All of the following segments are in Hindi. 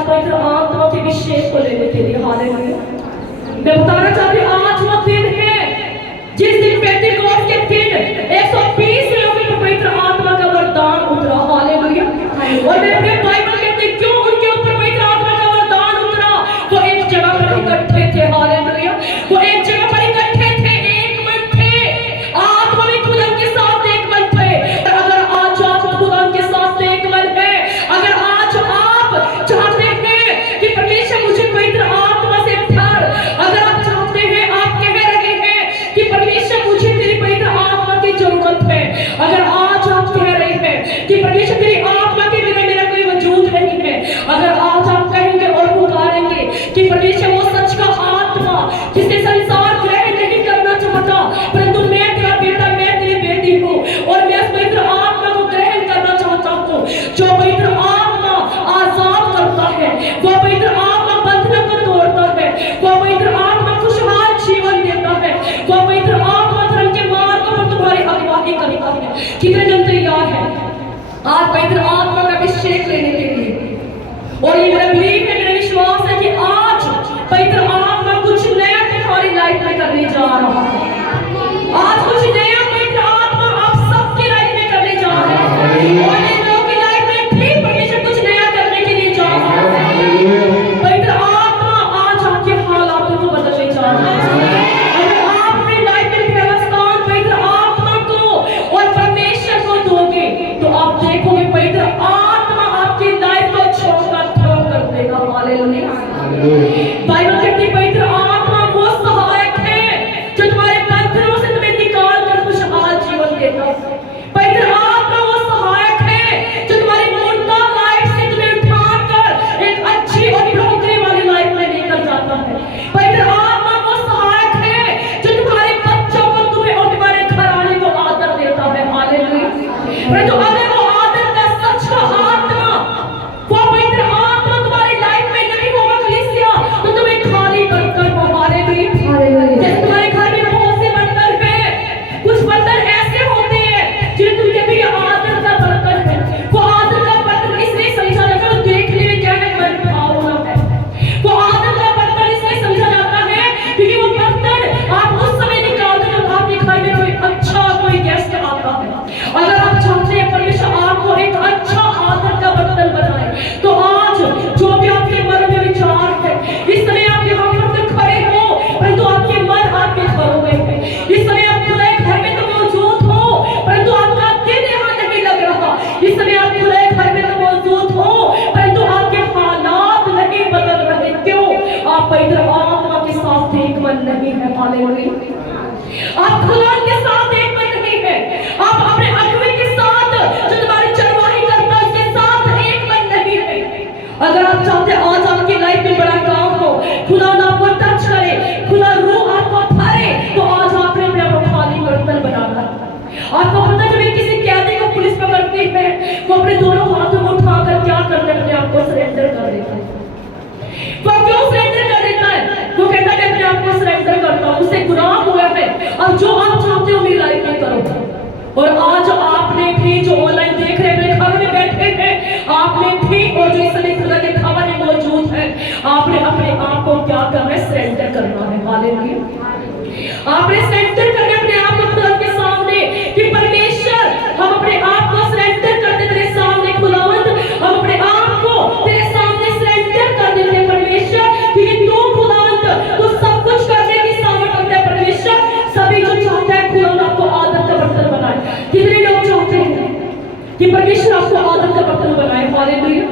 आज पवित्र आत्मा के अभिषेक को लेने के लिए हालेलुया। मैं बताना चाहती हूँ आज वो दिन है जिस दिन पेंटेकोस्ट के दिन 120 लोगों पर पवित्र आत्मा का वरदान उतरा। हालेलुया। और मैं अपने बाइबल कहती हूँ क्यों उनके ऊपर पवित्र आत्मा का वरदान उतरा। वो एक जगह पर इकट्ठे थे। हालेलुया। वो एक जगह पर इकट्ठे थे, एक मन थे, आत्मा में खुदा के साथ एक मन थे। अगर आज आप खुदा के साथ एक मन है, अगर आज आप चाहते हैं कि परमेश्वर मुझे पवित्र आत्मा से भर, अगर आप चाहते हैं, आप कह रहे हैं कि परमेश्वर मुझे तेरी पवित्र आत्मा की जरूरत है, अगर आज आप कह रहे हैं कि परमेश्वर तेरी आत्मा के बिना मेरा कोई वजूद नहीं है, अगर आज आप कहेंगे और पुकारेंगे कि परमेश्वर वो सच का आत्मा जिसे संसार ग्रहण नहीं करना चाहता, परंतु मैं तेरा बेटा, मैं तेरी बेटी हूँ और मैं उस पवित्र आत्मा को ग्रहण करना चाहता हूँ। जो पवित्र आत्मा आजाद करता है, वो पवित्र आत्मा बंधनों को तोड़ता है, वो पवित्र आत्मा खुशहाल जीवन देता है, वो पवित्र आत्मा धर्म के मार्ग पर तुम्हारी अगुवाई करता है। कितने जन तैयार है आज पवित्र आत्मा का अभिषेक लेने के लिए? और ये मेरा बिलीव है, मेरा विश्वास है कि आज पवित्र आत्मा कुछ नया तुम्हारी लाइफ में करने जा रहा है। आज कुछ नया पवित्र आत्मा आप सबकी लाइफ में करने जा रहा है और इन लोगों की लाइफ में भी परमेश्वर कुछ नया करने के लिए जा रहा है। पवित्र आत्मा आज आपके हालातों को बदलने जा रहा है। अगर आप अपनी लाइफ में पहला स्थान पवित्र आत्मा को और परमेश्वर को दोगे तो आप देखोगे पवित्र आत्मा आपकी लाइफ को छोड़कर कर देगा। हालेलुया। बाइबल कहती है पवित्र आत्मा वो सहायक है जो तुम्हारे बंधनों से तुम्हें निकाल कर खुशहाल जीवन देता है। पवित्र आत्मा वो सहायक है जो तुम्हारी मुर्दा लाइफ से तुम्हें उठाकर एक अच्छी और बढ़ोतरी वाली लाइफ में लेकर जाता है। पवित्र आत्मा वो सहायक है जो तुम्हारे बच्चों को, तुम्हें और तुम्हारे घराने को आदर देता है। हालेलुया। परंतु अगर वो आदर का सच का आत्मा, वो पवित्र आत्मा तुम्हारी लाइफ में नहीं होगा कलीसिया, तो तुम्हें खाली बर्तन हो। हालेलुया। जैसे तुम्हारे घर में बहुत से बर्तन हैं, कुछ बर्तन ऐसे होते हैं जिन्हें तुम कहते हो आदर का बर्तन है। वो आदर का बर्तन इसलिए समझा जाता है देखने में क्या है, मन भावना है। वो आदर का बर्तन इसलिए समझा जाता है क्योंकि वो बर्तन आप उस समय निकालते हो आपके घर में कोई अच्छा कोई गेस्ट आता है। अगर आप चाहते हैं परमेश्वर आपको एक अच्छा आदर का बर्तन बनाए, तो आज जो भी आपके मन में विचार है, इस समय आप यहाँ पर खड़े हो परंतु आपके मन आपके घरों में है। इस समय आप खुले घर में तो मौजूद हो परंतु आपका दिल यहाँ नहीं लग रहा। इस समय आप खुले घर में तो मौजूद हो परंतु आपके हालात नहीं बदल रहे। क्यों? आप पवित्र आत्मा के साथ एक मन नहीं है। हालेलुया। आप खुदा के साथ एक मन नहीं है। आप अपने अगुवे के साथ जो तुम्हारी चरवाही करता है उसके साथ एक मन नहीं है। अगर आप चाहते हैं आज आपकी लाइफ में बड़ा काम हो, खुदा ना आपको टच करे, खुदा रूह आपको भरे, तो आज आपने अपने आप को खाली बर्तन बनाना। आपको पता है जब किसी कैदी को पुलिस पकड़ती है वो अपने दोनों हाथों को उठाकर क्या करते हैं, अपने आप को सरेंडर कर देता है। वो क्यों सरेंडर कर देता है? वो कहता है अपने आप को सरेंडर करता हूँ, मुझसे गुनाह हुआ है, अब जो आप चाहते हो मेरी लाइफ में करो। और आज आपने भी जो ऑनलाइन देख रहे हैं, घर में बैठे हैं, आपने भी और जो इस समय खुदा के खबर में मौजूद है, आपने अपने आप को क्या करना है, सरेंडर करना है। हालेलुया। आपने सरेंडर करना अपने आप को खुदा के सामने कि परमेश्वर हम अपने आप को सरेंडर करते तेरे सामने। खुदावंद हम अपने आप को तेरे सामने सरेंडर कर देते हैं परमेश्वर, क्योंकि तू खुदावंद तू सब कुछ करने की सामर्थ रखता है परमेश्वर। सभी जो चाहते हैं खुदा आपको आदर का बर्तन बनाए। कितने लोग चाहते हैं कि परमेश्वर आपको आदर का बर्तन बनाए? हालेलुया।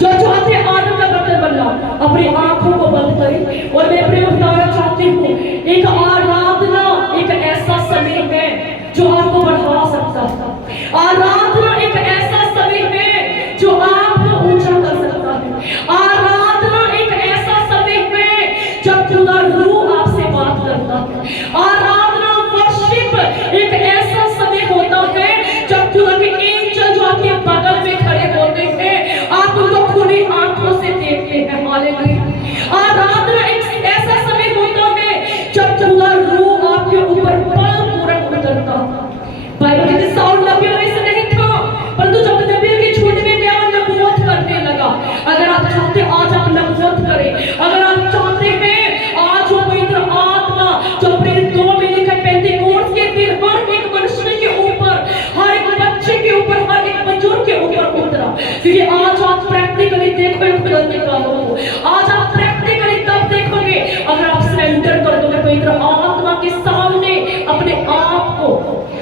जो चाहते हैं आदर का बर्तन बनना, अपनी आंखों को बंद करें। और मैं अपने बताना चाहती हूँ एक आराधना एक ऐसा समय है जो आपको बढ़ा सकता है। आराधना एक ऐसा समय है जो आपको ऊंचा कर सकता है। आराधना एक ऐसा समय है जब खुदा रूह आपसे बात करता है। आराधना वर्शिप एक ऐसा समय होता है जब खुदा के एंजल जो आपके बगल में खड़े होते हैं आप उनको खुली आंखों से देखते हैं। हालेलुया। आराधना एक ऐसा समय होता है जब खुदा रूह आपके ऊपर बलपूर्वक उतरता है। बाइबल कहती साउल नबी से नहीं था, परंतु जब नबी की छूट में गया और नबूवत करने लगा। अगर आप आज आप प्रैक्टिकली तब देखोगे अगर आप सरेंडर कर दोगे पवित्र आत्मा के सामने अपने आप को।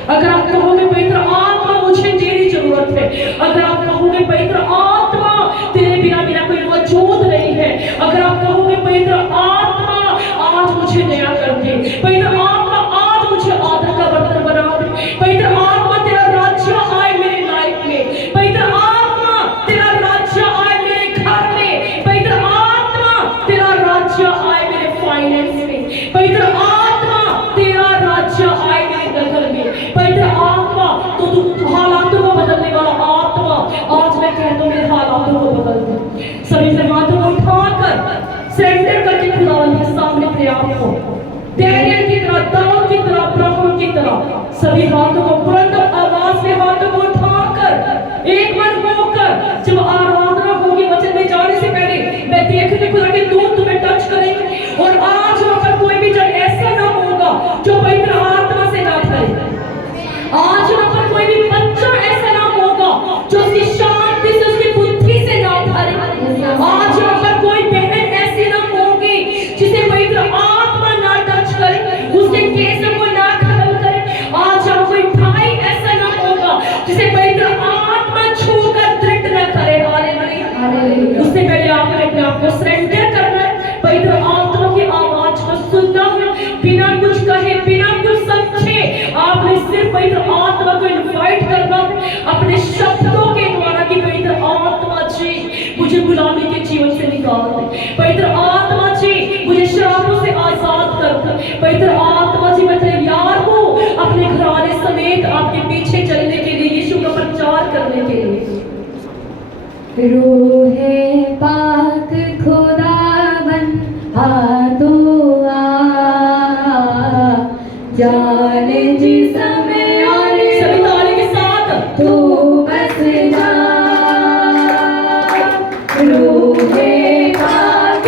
अगर आप कहोगे पवित्र आत्मा मुझे तेरी जरूरत है, अगर आप कहोगे पवित्र आत्मा तेरे बिना मेरा कोई वजूद नहीं है, अगर आप कहोगे पवित्र आत्मा आज मुझे नया कर दे, पवित्र आत्मा आज मुझे आदर का बर्तन बना दे, पवित्र आत्मा तेरा राज्य आए मेरी लाइफ में, पवित्र आत्मा तेरा राज्य आए मेरे घर में, पवित्र आत्मा तेरा राज्य आए मेरे फाइनेंस में, पवित्र आत्मा तेरा राज्य आए मेरे नगर में, पवित्र आत्मा तो तू हालातों को बदलने वाला आत्मा आज मैं कहता हूँ मेरे हालातों को बदल दे। सभी से हाथों को उठाकर सरेंडर करके खुदावन के सामने अपने आप को डैनियल की तरह, दाऊद की तरह, अब्राहम की तरह सभी हाथों को बुलंद आवाज में हाथों को उठाकर एक मन होकर जब आराधना होगी वचन में जाने से पहले मैं देखने खुदा के दूत तुम्हें टच करेंगे और आज वहां पर कोई भी जन ऐसा ना होगा जो पवित्र आत्मा से ना करे। आज वहां पर कोई भी बच्चा ऐसा ना होगा जो उसकी शांति से उसकी बुद्धि से ना भरे। आज वहां पर कोई बहन ऐसी ना होगी जिसे पवित्र आत्मा ना टच करे, उसके केसों को ना खत्म करे। आज वहां कोई भाई ऐसा ना होगा जिसे पवित्र आत्मा छूकर दृढ़ न करे। हालेलुया। उससे पहले आपने अपने आप को सरेंडर करना है, पवित्र आत्मा की आवाज को सुनना है, बिना कुछ कहे बिना कुछ समझे आपने सिर्फ पवित्र आत्मा को इनवाइट करना है अपने शब्दों के द्वारा कि पवित्र आत्मा जी मुझे गुलामी के जीवन से निकाल दे, पवित्र आत्मा जी मुझे शराबों से आजाद कर दे, पवित्र आत्मा जी मैं तैयार हूँ अपने घराने समेत आपके पीछे चलने के लिए, यीशु का प्रचार करने के लिए। रूहे पाक खुदावन हाथों जाने जिसमें और सभी ताली के साथ तू बस जा। रूहे पाक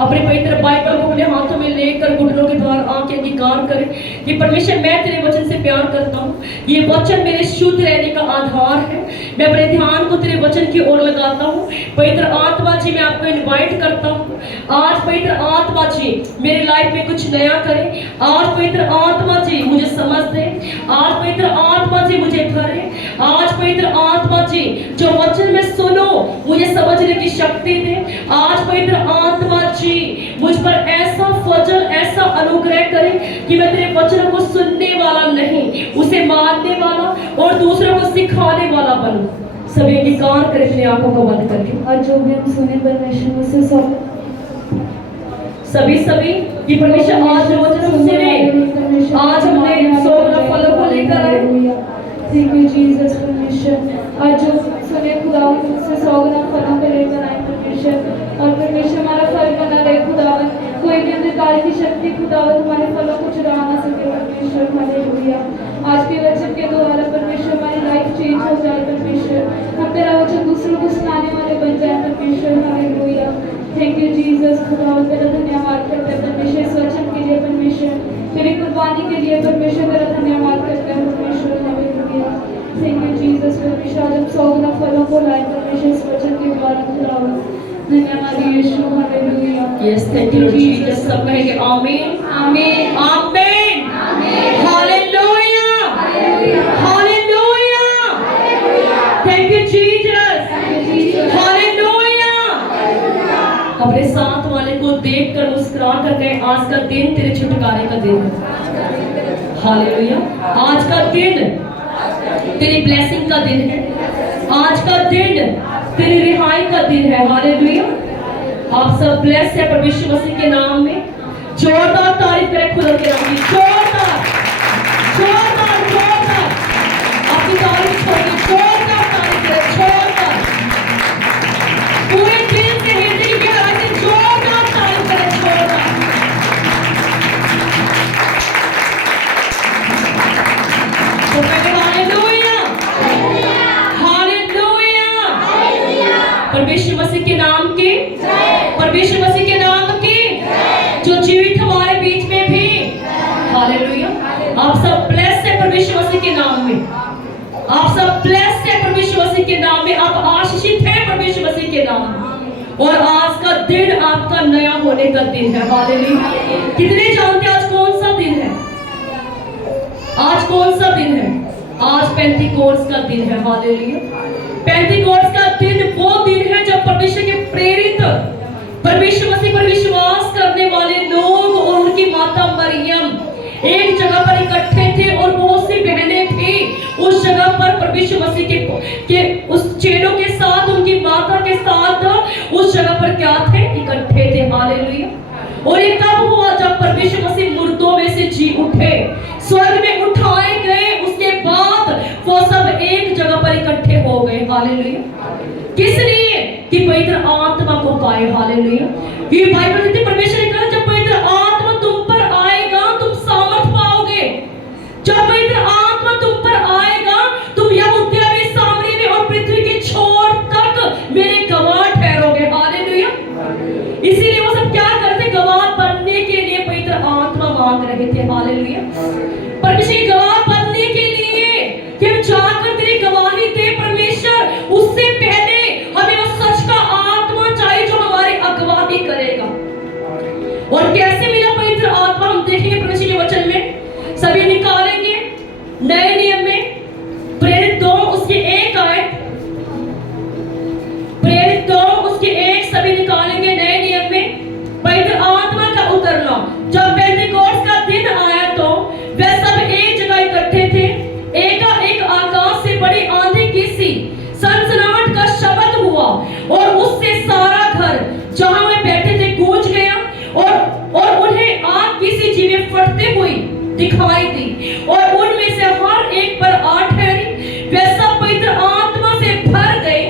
अपने पवित्र बाइबल को अपने हाथों में लेकर घुटनों के द्वारा आंखें अंगीकार करें कि परमेश्वर मैं तेरे वचन से प्यार करता हूँ, ये वचन मेरे शुद्ध रहने का आधार है। मैं अपने ध्यान को तेरे वचन की ओर लगाता हूँ। पवित्र आत्मा जी मैं आपको इनवाइट करता हूँ, आज पवित्र आत्मा जी मेरी लाइफ में कुछ नया करें। आज पवित्र आत्मा जी मुझे समझ दे, आज पवित्र आत्मा जी मुझे भरे, आज पवित्र आत्मा जी जो वचन में सुनो मुझे समझने की शक्ति दे। आज पवित्र आत्मा जी मुझ पर ऐसा फजल ऐसा अनुग्रह करे कि मैं तेरे वचनों को सुनने वाला नहीं, उसे मानने वाला और दूसरों को सिखाने वाला बनूं। सभी अंगीकार करें अपनी आंखों को बंद करके। और जो भी हम सुने परमेश्वर उसे सब सभी कि परमेश्वर आज जो वचन हम सुने, आज हमने 100 गुना फलों को लेकर आए। थैंक यू जीसस परमेश्वर। आज जो सुने खुदावन उससे 100 गुना फलों को लेकर आए परमेश्वर, और परमेश्वर हमारा फल बना रहे खुदावन। कोई भी अंधकार की शक्ति खुदावन हमारे फलों को चुरा ना सके परमेश्वर। हालेलुया। आज के वचन के द्वारा परमेश्वर हमारी लाइफ चेंज हो जाए परमेश्वर, हम तेरा वचन दूसरों को सुनाने वाले बन जाए परमेश्वर। हालेलुया। Thank you Jesus. खुदावन तेरा धन्यवाद करते हैं परमेश्वर इस वचन के लिए परमेश्वर, तेरी कुर्बानी के लिए परमेश्वर तेरा धन्यवाद करते हैं परमेश्वर। हालेलुया। थैंक यू जीसस परमेश्वर। आज हम 100 गुना फलों को लाए परमेश्वर इस वचन के द्वारा खुदावन। धन्यवाद यीशु। हालेलुया। Yes thank you Jesus. सब कहेंगे आमीन आमीन आमीन आमीन। हालेलुया हालेलुया। Thank you Jesus. हालेलुया। अपने साथ वाले को देखकर मुस्कुरा कर कहें आज का दिन तेरे छुटकारे का दिन है। हालेलुया। आज का दिन तेरी ब्लेसिंग का दिन है, आज का दिन तेरी रिहाई का दिन है। हालेलुया। आप सब ब्लेस है परमेश्वर मसीह के नाम में। जोरदार तारीफ करें खुदा के नाम की। जोरदार जोरदार जोरदार आपकी तारीफ छोड़िए, जोरदार तारीफ करें, जोरदार पूरे दिल से हृदय की गहराई से जोरदार तारीफ करें, जोरदार। तो कहते हालेलुया हालेलुया। परमेश्वर मसीह के नाम की, परमेश्वर मसीह के नाम की जो जीवित हमारे बीच में भी। हालेलुया। आप सब ब्लेस है परमेश्वर मसीह के नाम में, आप सब ब्लेस है परमेश्वर मसीह के नाम में, आप आशीषित हैं परमेश्वर मसीह के नाम में। और आज का दिन आपका नया होने का दिन है। हालेलुया। कितने जानते हैं आज कौन सा दिन है? आज कौन सा दिन है? आज पेंटिकोस्ट का दिन है। हालेलुया। पेंटिकोस्ट का दिन वो दिन है जब परमेश्वर के प्रेरित परमेश्वर मसीह पर विश्वास करने वाले लोग और उनकी माता मरियम एक जगह पर इकट्ठे थे और बहुत सी बहनें थी उस जगह पर परमेश्वर मसीह के उस चेलों के साथ, उनकी माता के साथ उस जगह पर क्या थे? इकट्ठे थे। हालेलुया। और ये तब हुआ जब परमेश्वर मसीह मुर्दों में से जी उठे, स्वर्ग में उठाए गए, उसके बाद वो सब एक जगह पर इकट्ठे हो गए। हालेलुया। किस लिए? कि पवित्र आत्मा को पाए। हालेलुया। ये बाइबल कहती है परमेश्वर ने कहा जब पवित्र आत्मा तुम पर आएगा तुम सामर्थ पाओगे। जब पवित्र आत्मा तुम पर आएगा तुम यहूदिया में, सामरी में और पृथ्वी के छोर तक मेरे गवाह ठहरोगे। हालेलुया। इसीलिए वो सब क्या करते? गवाह बनने के लिए पवित्र आत्मा मांग रहे थे। हालेलुया। परमेश्वर की गवाह बनने के लिए कि हम जाकर तेरी गवाही दे परमेश्वर, उससे पहले हमें उस सच का आत्मा चाहिए जो हमारी अगुवाई करेगा। और कैसे मिला पवित्र आत्मा? हम देखेंगे परमेश्वर के वचन में, सभी निकालेंगे नए नियम में प्रेरित 2 उसके 1 आयत, प्रेरित 2 उसके 1 सभी निकालेंगे नए नियम में। पवित्र आत्मा का उतरना, जब पेंटिकोस्ट का दिन आया तो वे सब एक जगह इकट्ठे थे। एकाएक आकाश से बड़ी आंधी गिसी, सनसनाहट का शब्द हुआ और उससे सारा घर जहां वे बैठे थे गूंज गया और उन्हें आग किसी चीज फटते हुई दिखाई दी और उनमें से हर एक पर आ ठहरी। वे सब पवित्र आत्मा से भर गए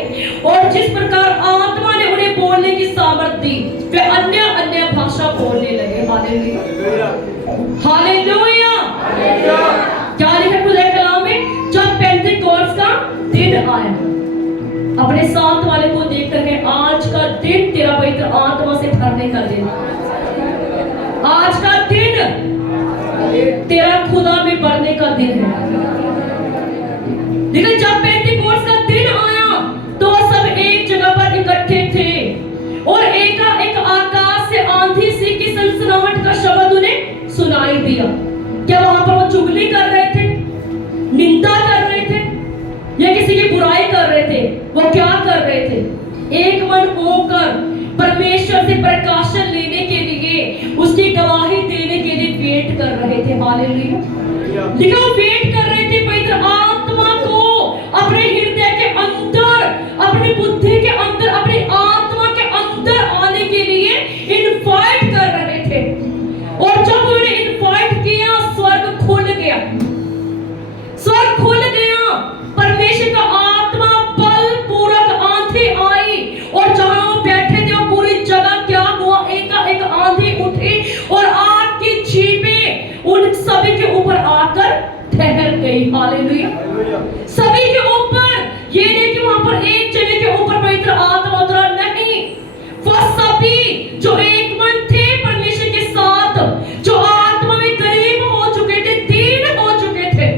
और जिस प्रकार आत्मा ने उन्हें बोलने की सामर्थ दी वे अन्य अन्य भाषा बोलने लगे। Hallelujah hallelujah. क्या लिखा खुदा के कलाम में? जब पेंटिकोस्ट का दिन आया, अपने साथ वाले को देख करके आज का दिन तेरा पवित्र आत्मा से भरने का दिन, आज का दिन तेरा खुदा में बढ़ने का दिन है। लेकिन जब पेंटिकोस्ट का दिन आया तो सब एक जगह पर इकट्ठे थे और एक आकाश से आंधी सी की सनसनाहट का शब्द उन्हें सुनाई दिया। क्या वहां पर वो चुगली कर रहे थे, निंदा कर रहे थे या किसी की बुराई कर रहे थे? वो क्या कर रहे थे? एक मन होकर परमेश्वर से प्रकाशन लेने के लिए, उसकी गवाही देने के लिए वेट कर रहे थे। हालेलुया। लेकिन वो वेट कर रहे थे पवित्र आत्मा को अपने हृदय के अंदर, अपनी बुद्धि के अंदर, अपनी आत्मा के अंदर आने के लिए इनवाइट कर रहे थे। और जब उन्होंने इनवाइट किया, स्वर्ग खुल गया, स्वर्ग खुल गया। परमेश्वर का आत्मा बलपूर्वक आंधी आई और जहां वो बैठे थे वो पूरी जगह क्या हुआ, एक आंधी उठी और आग की चीखें उन सभी के ऊपर आकर ठहर गई। हालेलुया। सभी के ऊपर, ये नहीं कि वहां पर एक जने के ऊपर पवित्र आत्मा उतरा, नहीं, वो सभी जो एक मन थे परमेश्वर के साथ, जो आत्मा में करीब हो चुके थे, दीन हो चुके थे,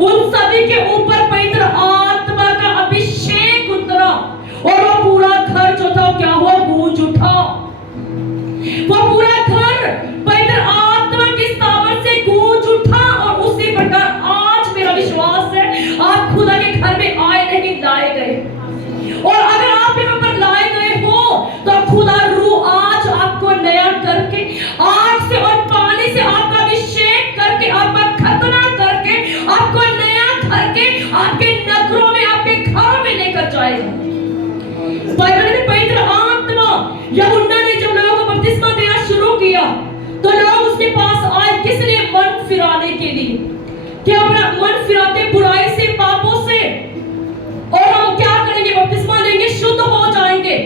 उन सभी के ऊपर पवित्र आत्मा का अभिषेक उतरा और वो पूरा घर जो था क्या हुआ, गूंज उठा। वो पूरा घर पवित्र आत्मा की सामर्थ से गूंज उठा। और उसी प्रकार आज मेरा विश्वास है आप खुदा के घर में आए नहीं, लाए गए। और अगर आप यहाँ पर लाए गए हो तो खुदा रूह आज आपको नया करके, आग से और पानी से आपका अभिषेक करके, आपका खतना करके, आपको नया करके आपके नगरों में, आपके घरों में लेकर जाएगा। बाइबल में पवित्र आत्मा, यूहन्ना ने जब लोगों को बपतिस्मा देना शुरू किया तो लोग उसके पास आए, किस लिए? मन फिराने के लिए, कि अपना मन फिराते बुराई से, पापों से, और हम क्या करेंगे? बपतिस्मा लेंगे, शुद्ध हो जाएंगे।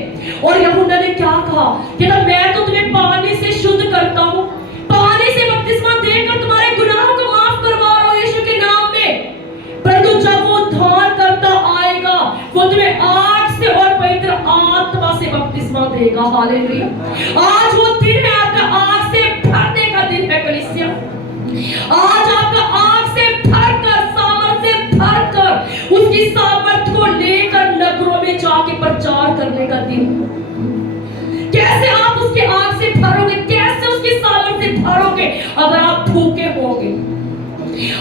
और यूहन्ना ने क्या कहा कि मैं तो तुम्हें पानी से शुद्ध करता हूँ, पानी से बपतिस्मा देकर तुम्हारे गुनाहों को माफ करवा रहा हूँ यीशु के नाम में। परंतु जब वो उद्धार करता आएगा, वो तुम्हें आग से और पवित्र आत्मा से बपतिस्मा देगा। हालेलुया। आज वो दिन है आपका आग से भरने का दिन है कलीसिया। आज आपका आग से भरकर, सामर्थ से भरकर, उसकी सामर्थ को लेकर नगरों में जाके प्रचार करने का दिन। कैसे आप उसके आग से भरोगे, कैसे उसकी सामर्थ से भरोगे? अगर आप भूखे होगे।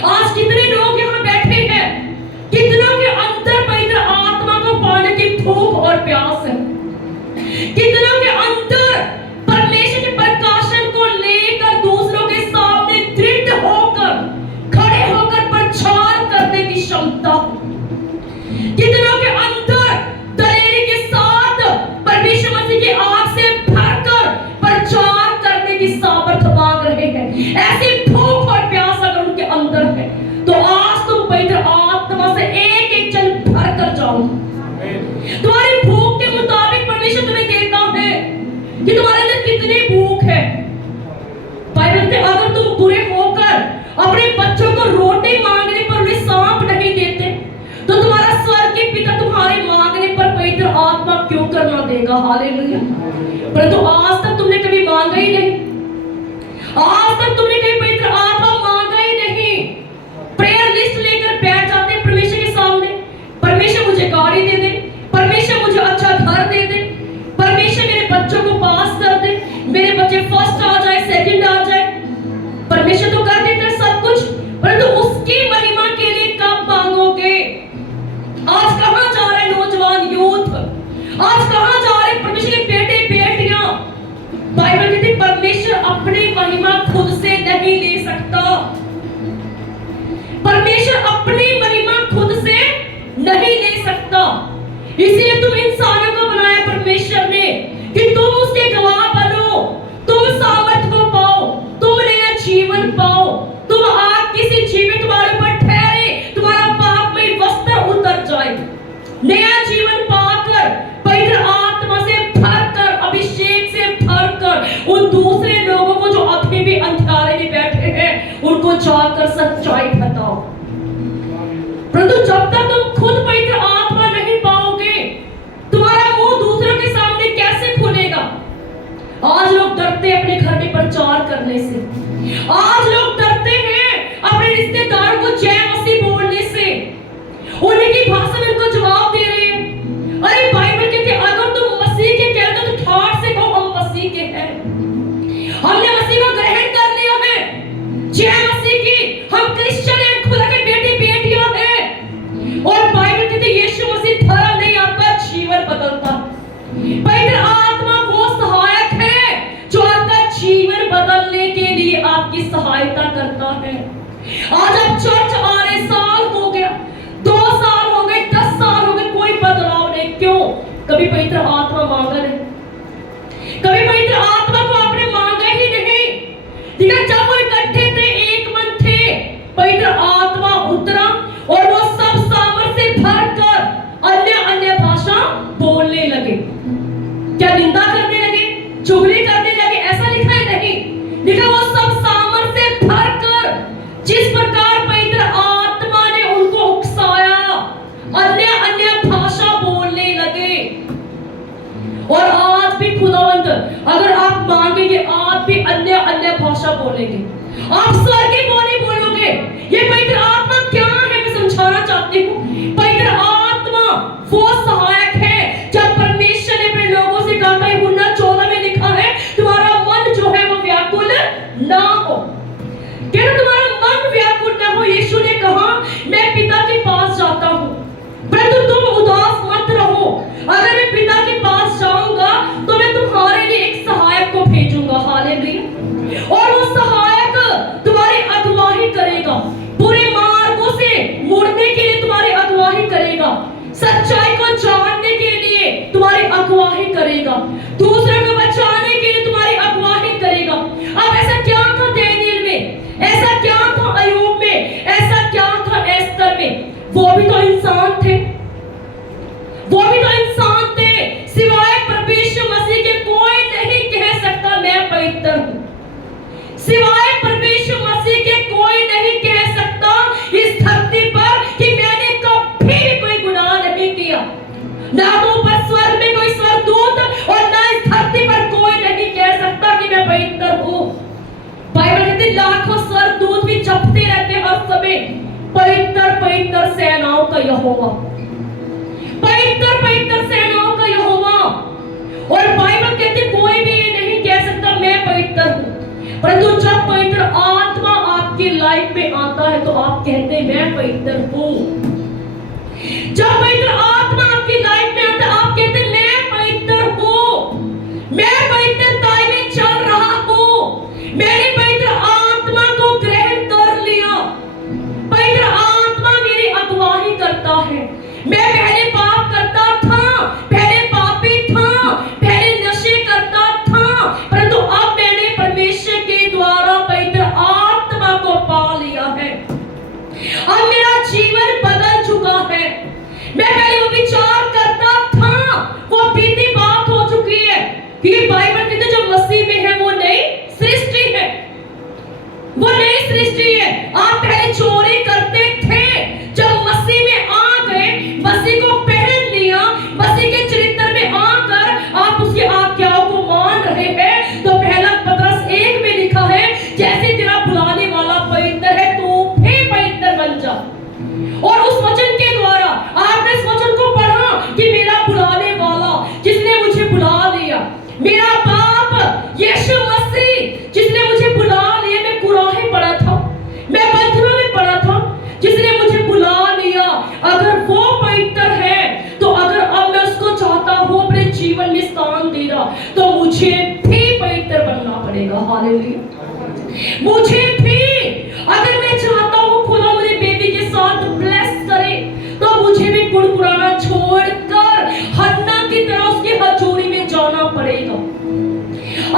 आज कितने लोग यहाँ बैठे हैं, कितनों के अंदर पवित्र आत्मा को पाने की भूख और प्यास है, कितनों के अंदर परमेश्वर के प्रकाशन को लेकर दूसरों के सामने दृढ़ होकर, खड़े होकर प्रचार करने की क्षमता, कितनों के अंदर दलेरी के साथ परमेश्वर मसीह की आग से भरकर प्रचार करने की सामर्थ मांग रहे हैं। ऐसी भूख और प्यास अगर उनके अंदर है तो आज तुम पवित्र आत्मा से एक जल भर कर जाओ। तुम्हारी भूख के मुताबिक परमेश्वर तुम्हें देता है कि तुम्हारे अंदर कितनी भूख है। बाइबल कहते हैं अगर तुम बुरे होकर अपने बच्चों को रोटी मांगने पर उन्हें सांप नहीं देते तो तुम्हारा स्वर्गीय पिता तुम्हारे मांगने पर पवित्र आत्मा क्यों करना देगा। हालेलुया। परंतु आज तक तुमने कभी मांगा ही नहीं, आज तक तुमने कभी पवित्र आत्मा मांगा ही नहीं। प्रेयर लिस्ट लेकर बैठ जाते परमेश्वर के सामने, परमेश्वर मुझे गाड़ी दे दे, परमेश्वर मुझे अच्छा घर दे दे, परमेश्वर मेरे बच्चों को पास कर दे, मेरे बच्चे फर्स्ट आ जाए, सेकंड आ जाए। परमेश्वर तो कर देता है सब कुछ, परंतु उसकी महिमा के लिए कब मांगोगे? आज कहां जा रहे नौजवान यूथ, आज कहां जा रहे परमेश्वर के बेटे बेटियां? बाइबल कहती है परमेश्वर अपनी महिमा खुद से नहीं ले सकता। परमेश्वर अपनी महिमा खुद से नहीं ले सकता, इसलिए तुम इंसानों को बनाया परमेश्वर ने कि तुम उसके गवाह बनो, तुम सामर्थ को पाओ, तुम नया जीवन पाओ, तुम आग किसी जीवन तुम्हारे ऊपर ठहरे, तुम्हारा पापमय वस्त्र उतर जाए, नया जीवन पाकर पवित्र आत्मा से भरकर, अभिषेक से भरकर उन दूसरे लोगों को जो अभी भी अंधकारे में बैठे हैं उनको जाकर सच्चाई बताओ। परंतु जब तक तुम खुद पवित्र आत्मा नहीं पाओगे लोग डरते हैं अपने घर में प्रचार करने से, आज लोग डरते हैं अपने रिश्तेदारों को जय मसीह बोलने से, उन्हीं की भाषा में उनको जवाब दे रहे हैं। अरे बाइबल कहती है अगर तुम मसीह के कहते हो तो ठाठ से कहो हम मसीह के हैं, हमने मसीह को ग्रहण कर लिया है, जय मसीह की, हम क्रिश्चियन हैं, खुदा के बेटे बेटियां हैं। और बाइबल कहती है यीशु मसीह धर्म नहीं आपका जीवन बदलता। पवित्र आत्मा वो सहायक है जो आपका जीवन बदलने के लिए आपकी सहायता करता है। आज आप चर्च आ रहे, साल हो गया, 2 साल हो गए, 10 साल हो गए, कोई बदलाव नहीं, क्यों? कभी पवित्र आत्मा मांगा नहीं, कभी पवित्र आत्मा को आपने मांगा ही नहीं। ठीक है, जब वो इकट्ठे थे, एक मन थे, पवित्र आत्मा उतरा और वो सब सामर्थ से भरकर अन्य अन्य भाषा बोलने लगे। क्या निंदा करने लगे, चुगली करने लगे? ऐसा लिखा है नहीं, लिखा वो सब सामर्थ से भरकर जिस प्रकार पवित्र आत्मा ने उनको उकसाया अन्य अन्य भाषा बोलने लगे। और आज भी खुदावंद अगर आप मांगेंगे आप भी अन्य अन्य भाषा बोलेंगे, आप स्वर्गीय बोली बोलोगे। ये पवित्र आत्मा क्या है मैं समझाना चाहती हूँ। पवित्र आत्मा वो सहायक है। जब परमेश्वर ने अपने लोगों से कहा था, यूहन्ना 14 में लिखा है तुम्हारा मन जो है वो व्याकुल ना हो, क्या तुम्हारा मन व्याकुल ना हो। यीशु ने कहा मैं पिता के पास जाता हूँ परंतु तुम उदास मत रहो, अगर मैं पिता के पास जाऊंगा तो मैं तुम्हारे लिए एक सहायक को भेजूंगा। हालेलुया। और वो सहायक तुम्हारी अगुवाई करेगा, बुरे मार्गों से मुड़ने के लिए तुम्हारी अगुवाई करेगा, सच्चाई को जानने के लिए तुम्हारी अगुवाई करेगा, दूसरों को बचाने के लिए तुम्हारी अगुवाई करेगा। अब ऐसा क्या था दानियेल में, ऐसा क्या था अय्यूब में, ऐसा क्या था एस्तर में? वो भी तो इंसान थे, वो भी तो इंसान थे। सिवाय परमेश्वर मसीह के कोई नहीं कह सकता मैं पवित्र हूं, सिवाय परमेश्वर मसीह के कोई नहीं कह सकता इस धरती पर कि मैंने कभी भी कोई गुनाह नहीं किया। ना तो ऊपर स्वर्ग में कोई स्वर्गदूत और ना इस धरती पर कोई नहीं कह सकता कि मैं पवित्र हूं। बाइबल कहती है लाखों स्वर्गदूत भी जपते रहते हर समय पवित्र पवित्र सेनाओं का यहोवा, पवित्र पवित्र सेनाओं का यहोवा। और बाइबल कहती है कोई भी ये नहीं कह सकता मैं पवित्र हूं, परंतु जब पवित्र आत्मा आपकी लाइफ में आता है तो आप कहते हैं मैं पवित्र हूं। जब पवित्र आत्मा आपकी लाइफ में आता है आप कहते हैं मैं पवित्र हूं, मैं पवित्रता में चल रहा हूं, मैंने पवित्र आत्मा को ग्रहण कर लिया, पवित्र आत्मा मेरी अगुवाई करता है। मैं पहले पाप करता था, पहले पापी था, पहले नशे करता था, परंतु अब मैंने परमेश्वर के द्वारा पवित्र आत्मा को पा लिया है। अब मेरा जीवन बदल चुका है। मैं पहले वो विचार करता था, वो बीती बात हो चुकी है। क्योंकि बाइबल कहती है जो मसीह में है वो नई सृष्टि है, वो नई सृष्टि है। आप पहले चोरी करते थे, जब मसीह में आ गए, मसीह को पहन लिया, मसीह के चरित्र में आकर आप उसकी आज्ञाओं को मान रहे हैं, तो पहला पत्रस 1 में लिखा है जैसे तेरा बुलाने वाला पवित्र है तू भी पवित्र बन जा। और उस वचन के द्वारा आपने इस वचन को पढ़ा कि मेरा बुलाने वाला जिसने मुझे बुला लिया, मेरा बाप यीशु मसीह जिसने मुझे बुला लिया, मैं कुराहे पड़ा था, मैं बंधनों में पड़ा था, जिसने मुझे बुला लिया, अगर वो पवित्र है तो अगर अब मैं उसको चाहता हूं अपने जीवन में स्थान देना तो मुझे भी पवित्र बनना पड़ेगा। हालेलुया। मुझे भी अगर मैं चाहता हूं खुदा मुझे बेबी के साथ ब्लेस करे तो मुझे भी कुड़कुड़ाना छोड़कर हन्ना की तरह उसकी हजूरी में जाना पड़ेगा।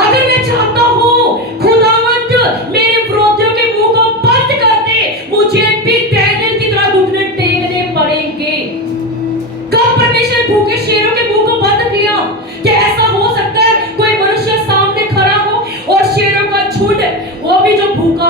अगर मैं चाहता हूं खुदावंद मेरे विरोधियों के मुंह को बंद कर दे, मुझे भी दानियेल की तरह घुटने टेकने पड़ेंगे। कब परमेश्वर भूखे शेरों के मुंह को बंद किया? क्या ऐसा हो सकता है कोई मनुष्य सामने खड़ा हो और शेरों का झुंड, वो भी जो भूखा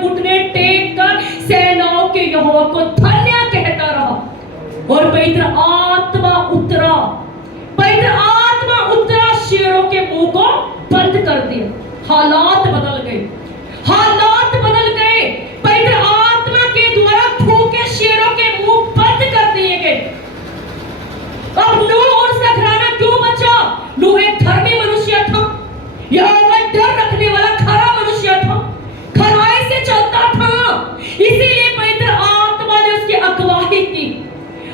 घुटने टेक कर सेनाओं के यहोवा को धन्य कहता रहा। और पवित्र आत्मा उतरा, पवित्र आत्मा उतरा, शेरों के मुंह को बंद कर दिया। हालात बदल गए, हालात बदल गए। पवित्र आत्मा के द्वारा भूखे शेरों के मुंह बंद कर दिए गए। अब नूह और उसका घराना क्यों बचा? नूह एक धर्मी मनुष्य था, यहोवा का डर रखने वाला खरा मनुष्य था, खराई से चलता था, इसीलिए पवित्र आत्मा ने उसकी अगुवाई की।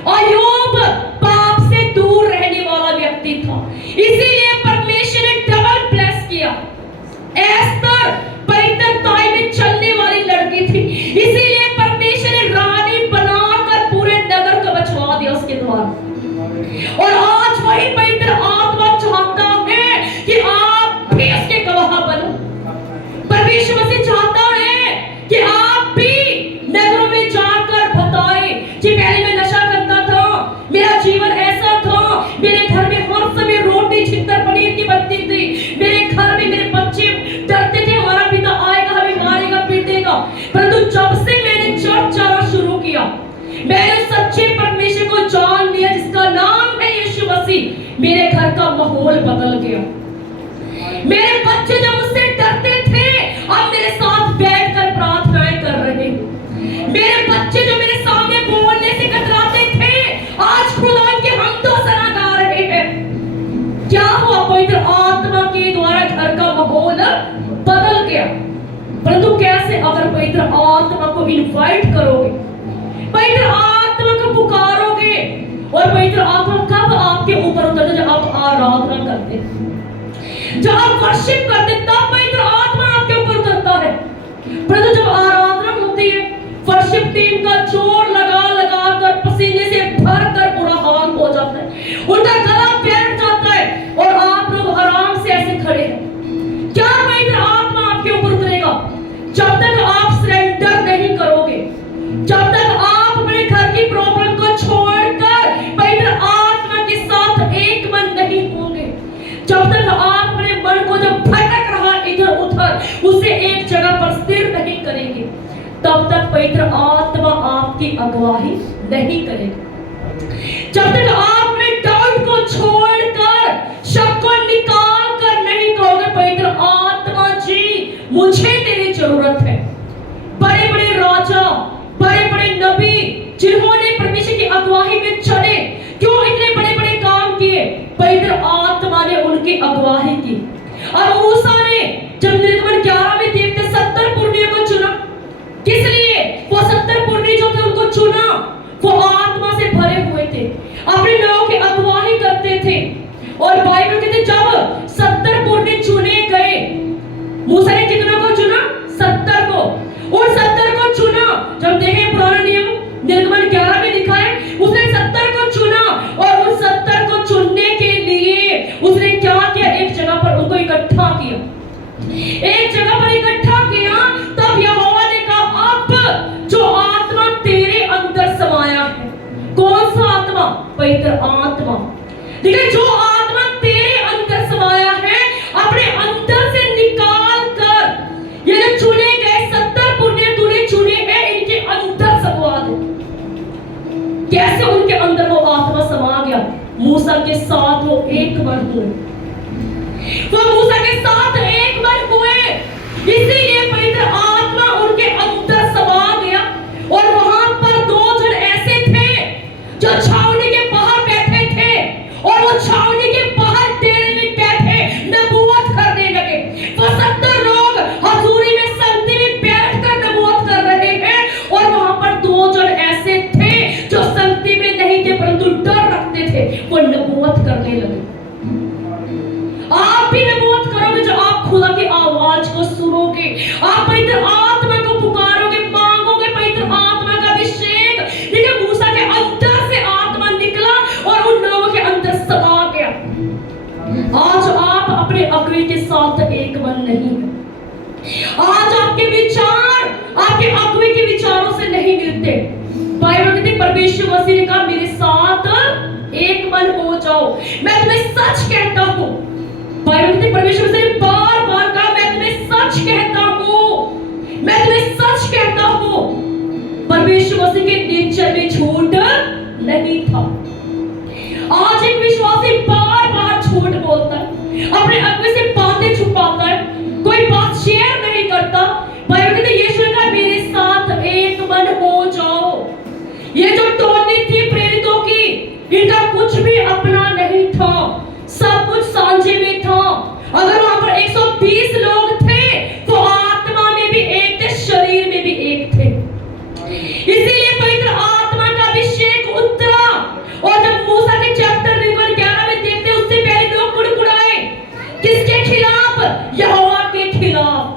अय्यूब पाप से दूर रहने वाला व्यक्ति था, इसीलिए परमेश्वर ने डबल ब्लेस किया। एस्तर पवित्रताई में चलने वाली लड़की थी, इसीलिए परमेश्वर ने रानी बनाकर पूरे नगर को बचवा दिया उसके द्वारा। और आज वही पवित्र आत्मा चाहता है कि आप भी उसके गवाह बनो। परमेश्वर से चाहता है कि आप भी नगरों में जाकर बताएं कि पहले मैं नशा करता था, मेरा जीवन ऐसा था, मेरे घर में हर समय रोटी छितर पनीर की बनती थी, मेरे घर में मेरे बच्चे डरते थे हमारा पिता आएगा हमें मारेगा पीटेगा। परंतु जब से मैंने चर्च जाना शुरू किया, मैंने सच्चे परमेश्वर को जान लिया जिसका नाम है यीशु मसीह, मेरे घर का माहौल बदल गया। मेरे बच्चे जो मुझसे डरते थे अब मेरे साथ बैठकर प्रार्थनाएं कर रहे हैं। मेरे बच्चे जो मेरे सामने बोलने से कतराते थे आज खुदा के हम तो सना गा रहे हैं। क्या हुआ? पवित्र आत्मा के द्वारा घर का माहौल बदल गया। परंतु कैसे? अगर पवित्र आत्मा को इनवाइट करोगे, पवित्र आत्मा को पुकारोगे। और पवित्र आत्मा कब आपके ऊपर उतरता? जब आप आराधना करते, जब आप वर्शिप करते, तब पवित्र आत्मा आपके ऊपर उतरता है। परंतु जब आराधना होती है, वर्शिप टीम का जोर लगा लगा कर पसीने से भर कर पूरा हाल हो जाता है, उनका गला बैठ जाता है और आप लोग आराम से ऐसे खड़े हैं। क्या पवित्र आत्मा आपके ऊपर उतरेगा? जब तक आप सरेंडर नहीं करोगे, जब तक आप अपने घर की प्रॉब्लम को छोड़कर पवित्र आत्मा के साथ एक मन नहीं होंगे, जब तक आप अपने मन को जो भटक रहा इधर उधर उसे एक जगह पर स्थिर नहीं करेंगे, तब तक पवित्र आत्मा आपकी अगुवाई नहीं करेगा। जब तक आप अपने डाउट को छोड़कर शक को निकाल कर नहीं कहोगे पवित्र आत्मा जी मुझे तेरी जरूरत है। बड़े बड़े राजा, बड़े बड़े नबी जिन्होंने परमेश्वर की अगुवाई में चले, क्यों इतने बड़े बड़े काम किए? पवित्र आत्मा ने उनकी अगुवाई की। और मूसा ने जब निर्गमन 11 में देखते 70 पुरनियों को चुना, किस लिए? वो 70 पुरनी जो थे उनको चुना, वो आत्मा से भरे हुए थे, अपने लोगों की अगुवाई करते थे। और बाइबल कहते जब 70 पुरनी चुने गए, मूसा ने कितनों को चुना? 70 को। और 70 को चुना, जब देखें पुराना नियम निर्गमन 11 में लिखा है, उसने 70 को चुना और उन 70 को चुनने के लिए उसने क्या किया? एक जगह पर उनको इकट्ठा किया, एक जगह पर इकट्ठा किया। तब यहोवा ने कहा अब जो आत्मा तेरे अंदर समाया है, कौन सा आत्मा? पवित्र आत्मा। देखिए जो आत्मा तेरे अंदर समाया है अपने अंदर से निकाल कर ये जो चुने गए 70 पुण्य तूने चुने हैं इनके अंदर समवा दे। कैसे उनके अंदर वो आत्मा समा गया? मूसा के साथ वो एक मन हुए, वो मूसा के साथ एक मन हुए, इसीलिए पवित्र आत्मा उनके अंदर समा गया। और वहां पर 2 जन ऐसे थे जो छावनी के बाहर बैठे थे और वो छावनी के बाहर डेरे में बैठे नबूवत करने लगे। वो 70 लोग हजूरी में संगति में बैठकर नबूवत कर रहे हैं और वहां पर 2 जन ऐसे थे जो संगति में नहीं थे परंतु डर रखते थे, वो नबूवत करने लगे। आप भी नबूवत करोगे जब आप खुदा की आवाज को सुनोगे, आप पवित्र आत्मा को पुकारोगे, मांगोगे पवित्र आत्मा का अभिषेक। लेकिन मूसा के अंदर से आत्मा निकला और उन लोगों के अंदर समा गया। आज आप अपने अगुवे के साथ एक मन नहीं है। आज आपके विचार आपके अगुवे के विचारों से नहीं मिलते। बाइबल कहती है परमेश्वर मसीह ने कहा मेरे साथ एक मन हो जाओ। मैं तुम्हें सच कहता हूं, बाइबल कहती है परमेश्वर मसीह ने बार बार कहा मैं तुम्हें सच कहता हूं, मैं तुम्हें सच ये जो टोली थी प्रेरितों की, इनका कुछ भी अपना नहीं था, सब कुछ सांझे में था। अगर वहां पर 120 लोग थे तो आत्मा में भी एक थे, शरीर में भी एक थे। इसीलिए पवित्र आत्मा का अभिषेक उतरा। और जब मूसा के चैप्टर नंबर 11 में देखते हैं, उससे पहले लोग कुड़कुड़ाए किसके खिलाफ? यहोवा के खिलाफ।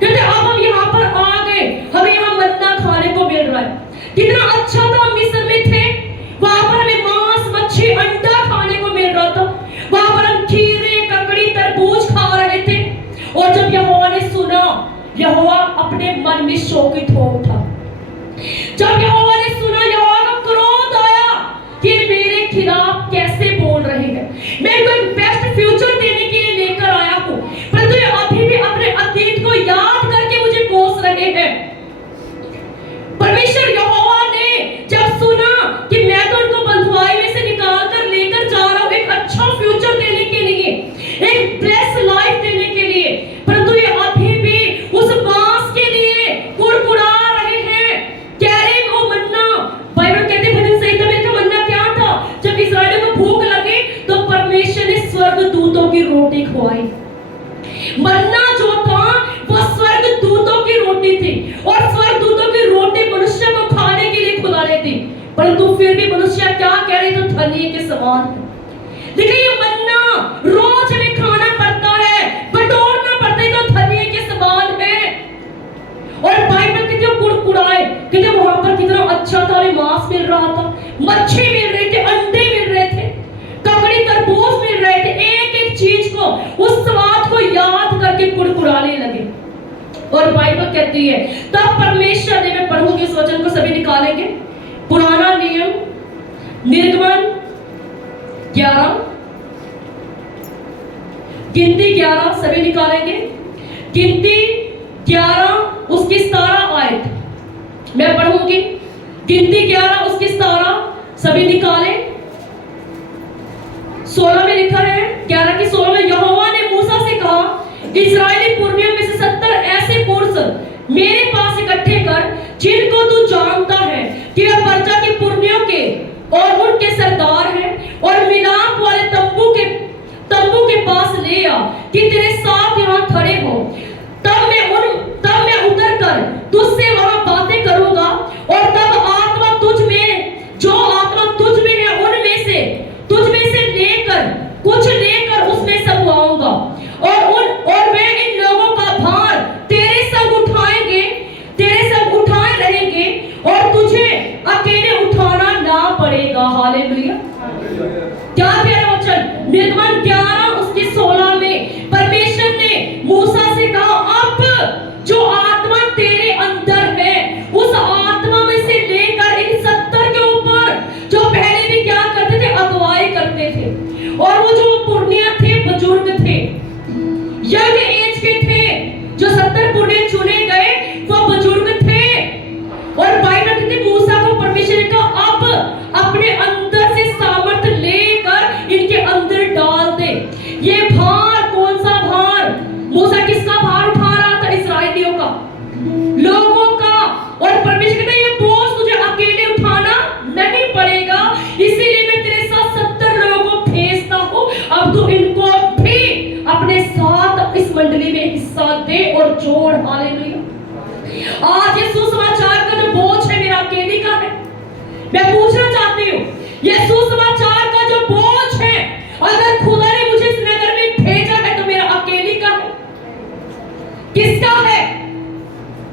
कहते अब हम यहाँ पर आ गए, हमें यहाँ मन्ना खाने को मिल रहा है। कितना अच्छा था, मिस्र में थे, वहां पर हमें मांस, मच्छी, अंडा खाने को मिल रहा था। वहां पर हम खीरे, ककड़ी, तरबूज खा रहे थे। और जब यहोवा ने सुना, यहोवा अपने मन में शोकित हो उठा। जब यहोवा ने सुना, यहोवा का क्रोध आया कि मेरे खिलाफ कैसे बोल रहे हैं। मैं इनको एक बेस्ट फ्यूचर देने के लिए लेकर आया हूं, परंतु ये अभी भी अपने अतीत को याद करके मुझे कोस रहे हैं। परमेश्वर यहोवा ने जब सुना कि मैं तो उनको बंधुआई में से निकाल कर लेकर जा रहा हूं एक अच्छा फ्यूचर देने के लिए, एक ब्लेस्ड लाइफ देने के लिए, परंतु ये अभी भी उस बांस के लिए कुड़कुड़ा रहे हैं। कह रहे वो मन्ना, बाइबल कहते भजन संहिता में का मन्ना क्या था? जब इस्राएलियों को भूख लगे तो परमेश्वर ने स्वर्गदूतों की रोटी खवाई। मन्ना जो था वो स्वर्गदूतों की रोटी थी, और स्वर्गदूतों की रोटी मनुष्य को खाने के लिए खुला रही थी, परंतु फिर भी मनुष्य क्या कह रहे? तो धनिये के समान है। देखिए ये मन्ना रोज हमें खाना पड़ता है, बटोरना पड़ता है, तो धनिये के समान है। और बाइबल कितने कुड़कुड़ाए, कितने वहां पर कितना अच्छा था, हमें मांस मिल रहा था, मच्छी मिल रही थी, अंडे मिल रहे थे, ककड़ी, तरबूज मिल रहे थे। एक एक चीज को, उस स्वाद को याद करके कुड़कुड़ाने लगे। और बाइबल कहती है तब परमेश्वर ने, मैं पढ़ूंगी इस वचन को, सभी निकालेंगे, पुराना नियम निर्गमन 11, गिनती 11, सभी निकालेंगे। गिनती 11 उसकी 17 आयत मैं पढ़ूंगी। गिनती 11 उसकी 17, सभी निकाले। 16 में लिखा है, 11 की 16 में, यहोवा ने मूसा से कहा, इस्राएली पुरनियों में से 70 ऐसे पुरुष मेरे पास इकट्ठे कर, जिनको तू जानता है कि वे प्रजा के पुरनियों के और उनके सरदार हैं, और मिलाप वाले तंबू के पास ले आ कि तेरे साथ यहाँ खड़े हो। तब मैं उतर कर तुझसे वहां बातें करूंगा, और तब आत्मा तुझ में, जो आत्मा तुझ में है, तुझ में से कुछ लेकर उसमें समवाऊंगा, और वे इन लोगों का भार तेरे संग उठाए रहेंगे, और तुझे अकेले उठाना ना पड़ेगा। हालेलुया। क्या प्यारा वचन। निर्गमन 11 उसके 16 में परमेश्वर ने मूसा से कहा, अब जो आत्मा तेरे अंदर है, उस आत्मा में से लेकर इन 70 के ऊपर, जो पहले भी क्या करते थे? अगुवाई करते थे। और वो जो पुरनिया थे, बुजुर्ग थे, यंग एज के थे, जो 70 पुरनिया चुने गए वो बुजुर्ग थे। और बाइबल कहती मूसा को परमेश्वर ने कहा, अब अपने अंदर से सामर्थ लेकर इनके अंदर डाल दे। ये भार, कौन सा भार? मूसा किसका भार उठा रहा था? इस्राएलियों का, लोगों का। और परमेश्वर कहता है ये बोझ तुझे अकेले उठाना नहीं पड़ेगा, इसीलिए मैं तेरे साथ 70 लोगों को भेजता हूं। अब तू इनको भी अपने साथ इस मंडली में हिस्सा दे और जोड़। हालेलुया। आज ये सुसमाचार का जो बोझ है मेरा अकेले का है। मैं पूछना चाहती हूँ, ये सुसमाचार का जो बोझ है, अगर खुदा ने मुझे इस नगर में भेजा है तो मेरा अकेले का है? किसका है?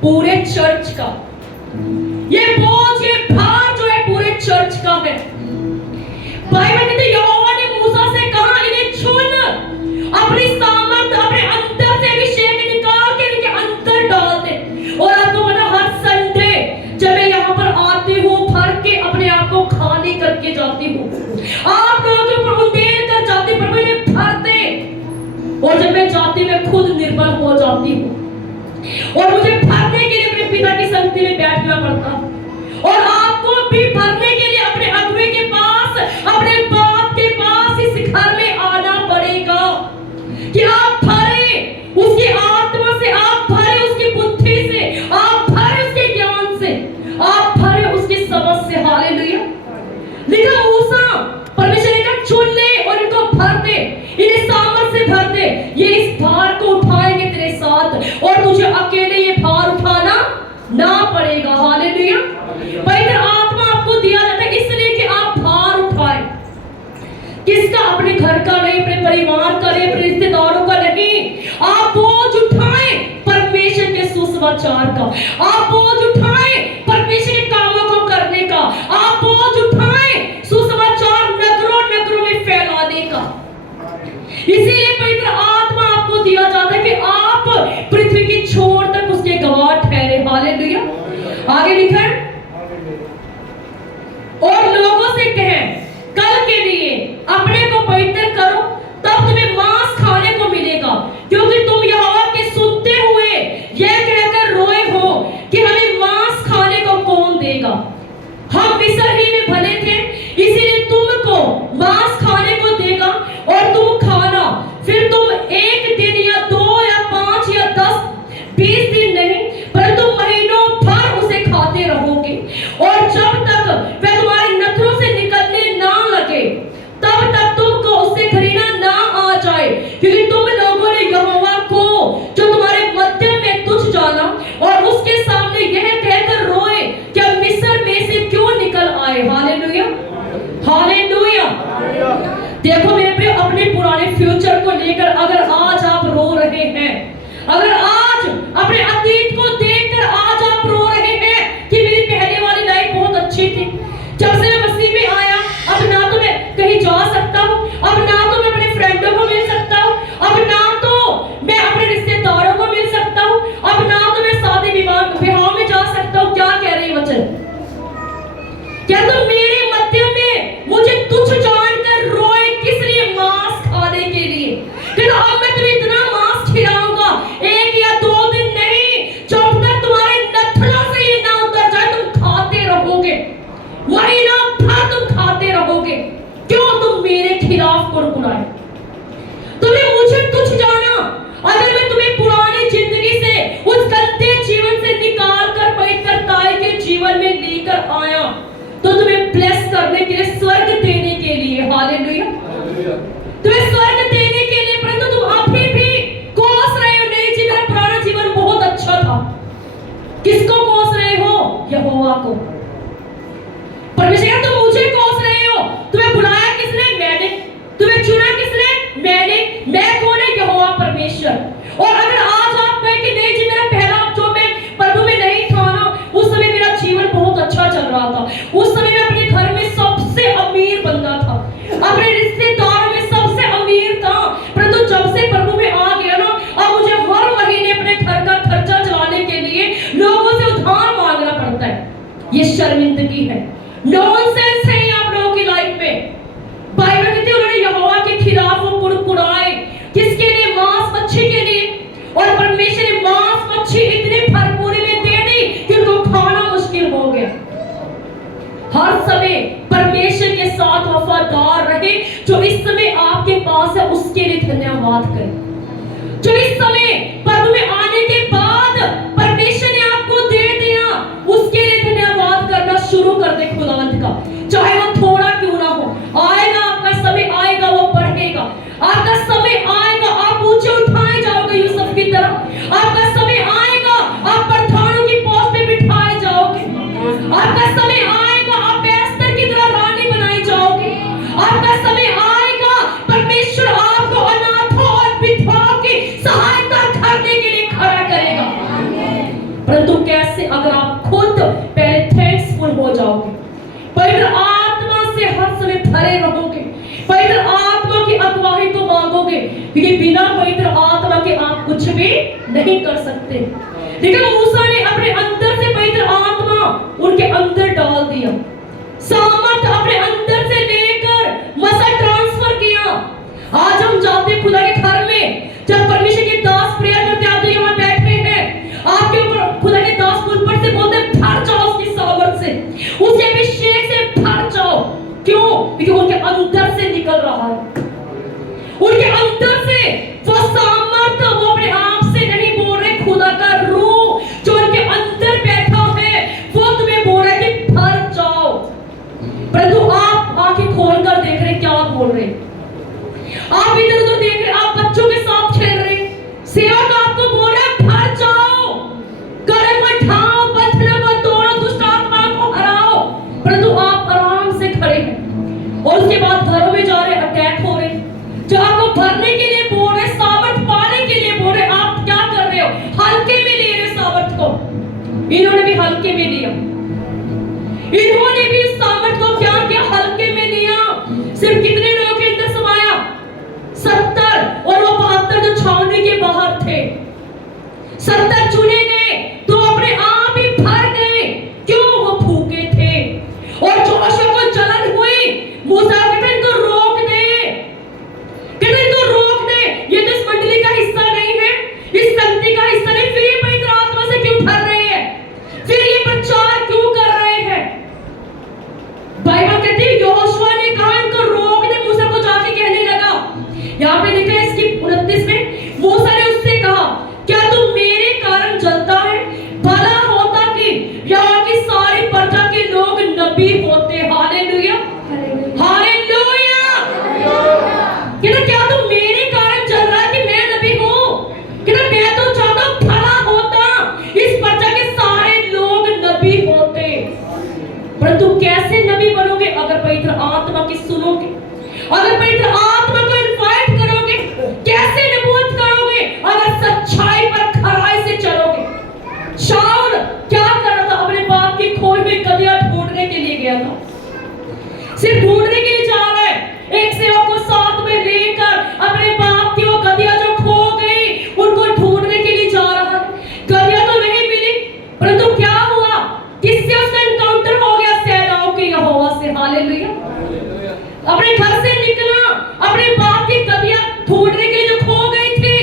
पूरे चर्च का। ये बोझ, ये भार जो है पूरे चर्च का है। बाइबल कहती है यहोवा ने मूसा से कहा, इन्हें चुन, अपनी सामर्थ, अपने अंदर से अभिषेक निकाल के इनके अंदर डाल दे। और आपको पता, हर संडे जब मैं यहाँ पर आती हूँ, भर के अपने आप को खाली करके जाती हूँ, आप लोगों के ऊपर उंडेल कर जाती, पर मुझे भरते। और जब मैं जाती, मैं खुद निर्बल हो जाती हूँ, और मुझे भरने के लिए अपने पिता की संगति में बैठना पड़ता। और आपको भी भरने के लिए अपने अगुवे के पास, अपने बाप के पास इस घर में आना पड़ेगा, कि आप भरे उसकी आत्मा से, आप भरे उसकी बुद्धि से, आप भरे उसके ज्ञान से, आप भरे उसकी समझ से। हालेलुया। हालेलुया। पवित्र आत्मा आपको दिया जाता है इसलिए कि आप भार उठाए। किसका? अपने घर का नहीं, अपने परिवार का नहीं, अपने रिश्तेदारों का नहीं। आप बोझ उठाए परमेश्वर के सुसमाचार का। आप बोझ उठाए परमेश्वर के कामों को करने का। आप बोझ उठाए सुसमाचार नगरों नगरों में फैलाने का। इसीलिए पवित्र आत्मा आपको दिया जाता है कि आप पृथ्वी की छोर तक उसके गवाह ठहरे। हालेलुया। आगे लिखा है, और लोगों से कहें कल के लिए अपने को पवित्र करो, तब तुम्हें मांस खाने को मिलेगा, क्योंकि तुम यहोवा के सुनते हुए यह कहकर रोए हो कि हमें मांस खाने को कौन देगा। हम मिस्र ही में भले थे, इसीलिए तुमको मांस खाने को देगा और तुम खाना। फिर तुम एक दिन या 2 या 5 या 10 20 दिन नहीं, परंतु महीनों भर उसे खाते रहोगे। और जब तक वह तुम्हारे नथनों से निकलने ना लगे, तब तक तुमको उससे घृणा ना आ जाए, क्योंकि तुम लोगों ने यहोवा को जो तुम्हारे मध्य में तुच्छ जाना और उसके सामने यह कहकर रोए कि हम मिस्र में से क्यों निकल आए। Hallelujah, hallelujah. देखो मेरे प्रिय, अपने पुराने फ्यूचर को लेकर अगर आज आप रो रहे हैं, अगर आज अपने अतीत को देखकर आज आप रो रहे हैं कि मेरी पहले वाली लाइफ बहुत अच्छी थी, जब से मैं मसीह में आया अब ना तो मैं कहीं जा सकता हूँ, अब ना तो मैं अपने फ्रेंडों को मिल सकता हूँ, अब ना तो मैं अपने रिश्तेदारों को मिल सकता हूँ, अब ना तो मैं शादी विवाह में जा सकता हूँ। क्या कह रहे हैं वचन? क्या तुम मेरे मध्य में मुझे तुच्छ जानकर रोए किस लिए? मांस खाने के लिए। फिर अब मैं तुम्हें इतना मांस खिलाऊंगा, 1 या 2 दिन नहीं, जब तक तुम्हारे नथनों से ये ना उतर जाए तुम खाते रहोगे, महीना भर तुम खाते रहोगे। क्यों? तुम मेरे खिलाफ कुड़कुड़ाए, तुम्हें मुझे तुच्छ जाना। अगर मैं तुम्हें पुरानी जिंदगी से, उस गंदे जीवन से निकाल कर पवित्रताई के जीवन में लेकर आया, तो तुम्हें ब्लेस करने के लिए, स्वर्ग देने के लिए। हालेलुया। तुम्हें स्वर्ग देने के लिए, परंतु तुम अभी भी कोस रहे हो, नहीं जी मेरा पुराना जीवन बहुत अच्छा था। किसको कोस रहे हो? यहोवा को। परमेश्वर, तुम मुझे कोस रहे हो। तुम्हें बुलाया किसने? मैंने। तुम्हें चुना किसने? मैंने। मैं कौन है? यहोवा परमेश्वर। और अगर आज आप कहें कि नहीं जी मेरा पहला जो मैं प्रभु में नहीं था ना, उस समय मेरा जीवन बहुत अच्छा चल रहा था, उस समय मैं अपने घर में सबसे अमीर बंदा था, अपने रिश्तेदारों में सबसे अमीर था, परंतु जब से प्रभु में आ गया ना, अब मुझे हर महीने अपने घर का खर्चा चलाने के लिए लोगों से उधार मांगना पड़ता है। ये शर्मिंदगी है, नॉनसेंस है आप लोगों की लाइफ में। बाइबल कहती है उन्होंने यहोवा के खिलाफ वो कुड़कुड़ाए, किसके लिए? मांस मच्छी के लिए। और परमेश्वर ने मांस मच्छी इतनी भरपूरी में दे दी कि उनको खाना मुश्किल हो गया। हर समय परमेश्वर के साथ वफादार रहे। जो इस समय आपके पास है उसके लिए धन्यवाद करें। जो इस समय प्रभु में आने के बाद परमेश्वर ने आपको दे दिया, उसके लिए धन्यवाद करना शुरू कर दे खुदावंत का, चाहे वो थोड़ा क्यों ना हो। आएगा आपका समय, आएगा वो बढ़ेगा। आपका समय आएगा, आप ऊंचे उठाए जाओगे यूसुफ की तरह। आपका समय आएगा, आप प्रधानों की पोस्ट पे बिठाए जाओगे। आपका समय आएगा, आप एस्तर की तरह रानी बनाई जाओगे। आपका समय आएगा, परमेश्वर आपको अनाथों और विधवाओं की सहायता करने के लिए खड़ा करेगा। परंतु कैसे? अगर आप खुद पहले थैंक्सफुल हो जाओगे, पवित्र आत्मा से हर समय भरे रहोगे, पवित्र आत्मा की अगुवाई को मांगोगे, क्योंकि बिना पवित्र आत्मा के आप कुछ भी नहीं कर सकते। लेकिन मूसा ने अपने अंदर से पवित्र आत्मा उनके अंदर डाल दिया, सामर्थ अपने अंदर से लेकर मसल ट्रांसफर किया। आज हम जाते खुदा के घर में, जब परमेश्वर के दास प्रेयर करते, आप जो यहाँ बैठे हैं, आपके ऊपर खुदा के दास ऊपर से बोलते भर जाओ उसकी सामर्थ से, उसके अभिषेक से भर जाओ। क्यों? क्योंकि उनके अंदर से निकल रहा है, उनके अंदर से वो सामर्थ, वो अपने आप से नहीं बोल रहे, खुदा का रूह जो उनके अंदर बैठा है वो तुम्हें बोल रहा है कि भर जाओ। परंतु आप आंखें खोलकर देख रहे, क्या बोल रहे? आप इधर उधर देख रहे, आप बच्चों के साथ खेल रहे, सेवक आपको बोल रहा है भर जाओ, कदम उठाओ, बंधन मत तोड़ो, दुष्ट आत्मा इन्होंने भी हल्के में लिया। इन्होंने भी इस सामर्थ को क्या किया? हल्के में लिया। सिर्फ कितने लोगों के अंदर समाया? 70, और वो 72 जो छावनी के बाहर थे। 70 चुने गए तो अपने आप ही भर गए। क्यों? वो भूखे थे। और जोशुआ को जलन हुई। मूसा कहते इनको रोक दे, कहते इनको रोक दे, ये तो इस मंडली का हिस्सा नहीं है, इस संगति का हिस्सा नहीं, फिर ये पवित्र आत्मा से क्यों भर रहे हैं, फिर ये प्रचार क्यों कर रहे हैं? बाइबल कहती है यहोशुआ ने कहा इनको रोक दे। मूसा को जाके कहने लगा, यहाँ पे लिखा है इसकी 29 में, मूसा ने उससे कहा क्या तू मेरे कारण जलता है? भला होता कि यहाँ की सारी प्रजा के लोग नबी होते। Hallelujah, hallelujah. कहता क्या तू मेरे कारण जल रहा है कि मैं नबी हूँ? कहता मैं तो चाहता हूँ भला होता इस प्रजा के सारे लोग नबी होते। परंतु कैसे नबी बनोगे? अगर पवित्र आत्मा की सुनोगे, अगर पवित्र आत्मा को इनवाइट करोगे। कैसे नबूवत करोगे? अगर सच्चाई पर खराई से चलोगे। शाऊल क्या कर रहा था? अपने बाप की खोई हुई गधिया ढूंढने के लिए गया था। सिर्फ ढूंढने के लिए जा रहा है। एक सेवक को साथ में लेकर अपने बाप की वो गधिया जो खो गई उनको ढूंढने के लिए जा रहा है। गधिया तो नहीं मिली, परंतु क्या हुआ? किससे उसका एनकाउंटर हो गया? सेनाओं के यहोवा से। हालेलुया। अपने घर से निकला, अपने बाप की गधिया ढूंढने के लिए जो खो गई थी,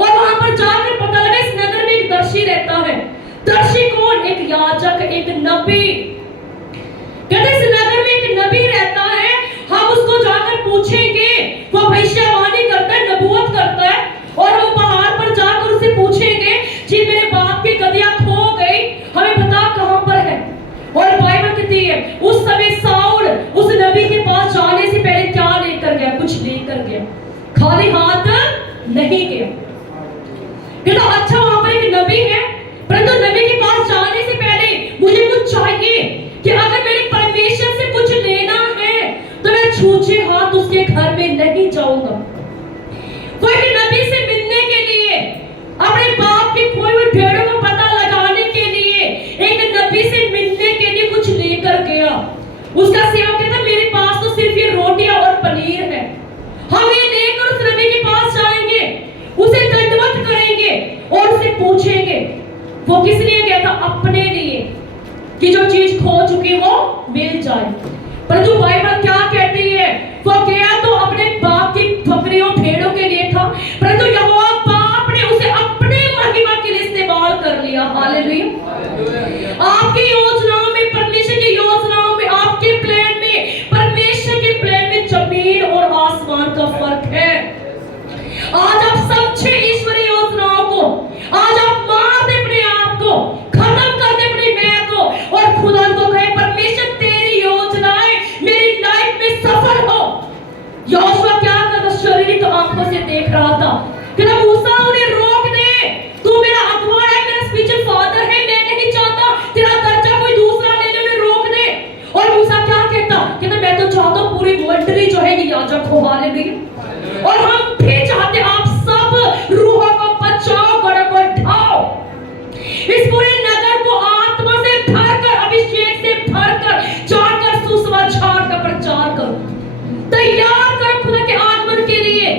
और वहां पर जाकर पता लगा इस नगर में एक दर्शी रहता है। दर्शी कौन? एक याजक, एक नबी। कहते इस नगर में एक नबी रहता है, हम उसको जाकर पूछेंगे। वो भविष्यवाणी करता है, नबूवत करता है, और हम पहाड़ पर जाकर उसे पूछेंगे जी मेरे बाप की गधिया खो गई, हमें बता कहां पर है। और बाइबल कहती है उस समय साउल उस नबी के पास जाने से पहले क्या लेकर गया? कुछ लेकर गया, खाली हाथ नहीं गया। कहता अच्छा वहां पर एक नबी है, परंतु नबी के पास जाने से पहले मुझे कुछ चाहिए कि अगर मेरे परमेश्वर से कुछ लेना है तो मैं छूछे हाथ उसके घर में नहीं जाऊंगा। कोई भी नबी से मिलने के लिए, अपने बाप की खोई हुई भेड़ों का पता लगाने के लिए, एक नबी से मिलने के लिए कुछ लेकर गया। उसका सेवक कहता मेरे पास तो सिर्फ ये रोटियां और पनीर है। हम ये लेकर उस नबी के पास जाएंगे, उसे दंडवत करेंगे और उसे पूछेंगे। वो किस लिए गया था? अपने लिए, कि जो चीज खो चुकी वो मिल जाए। परंतु बाइबल क्या कहती है? वो गया तो अपने बाप की बकरियों भेड़ों के लिए था, परंतु यहोवा बाप ने उसे अपने महिमा के लिए इस्तेमाल कर लिया। हालेलुया। आपकी योजनाओं में, परमेश्वर की योजनाओं में, आपके प्लान में, परमेश्वर के प्लान में जमीन और आसमान का फर्क है। आज आप समझे ईश्वरीय योजनाओं को, आज आप मार दे अपने आप को, खत्म कर दे अपनी मैं को, और खुदा को कहे परमेश्वर तेरी योजनाएं मेरी लाइफ में सफल हो। यहोशुआ क्या करता? शारीरिक आंखों से देख रहा था। कहता मूसा उन्हें रोक दे, तू मेरा अगुआ है, मेरा स्पिरिचुअल फादर है, मैं नहीं चाहता तेरा दर्जा कोई दूसरा ले ले, उन्हें रोक दे। और मूसा क्या कहता? कहता मैं तो चाहता हूं पूरी मंडली जो है ये याजक हो। हालेलुया। और हम भी चाहते आप सब रूहों को बचाओ, गढ़ को ढाओ, इस पूरे नगर को आत्मा से भरकर, अभिषेक से भरकर, जाकर सुसमाचार का प्रचार करो, तैयार करो खुदा के आगमन के लिए।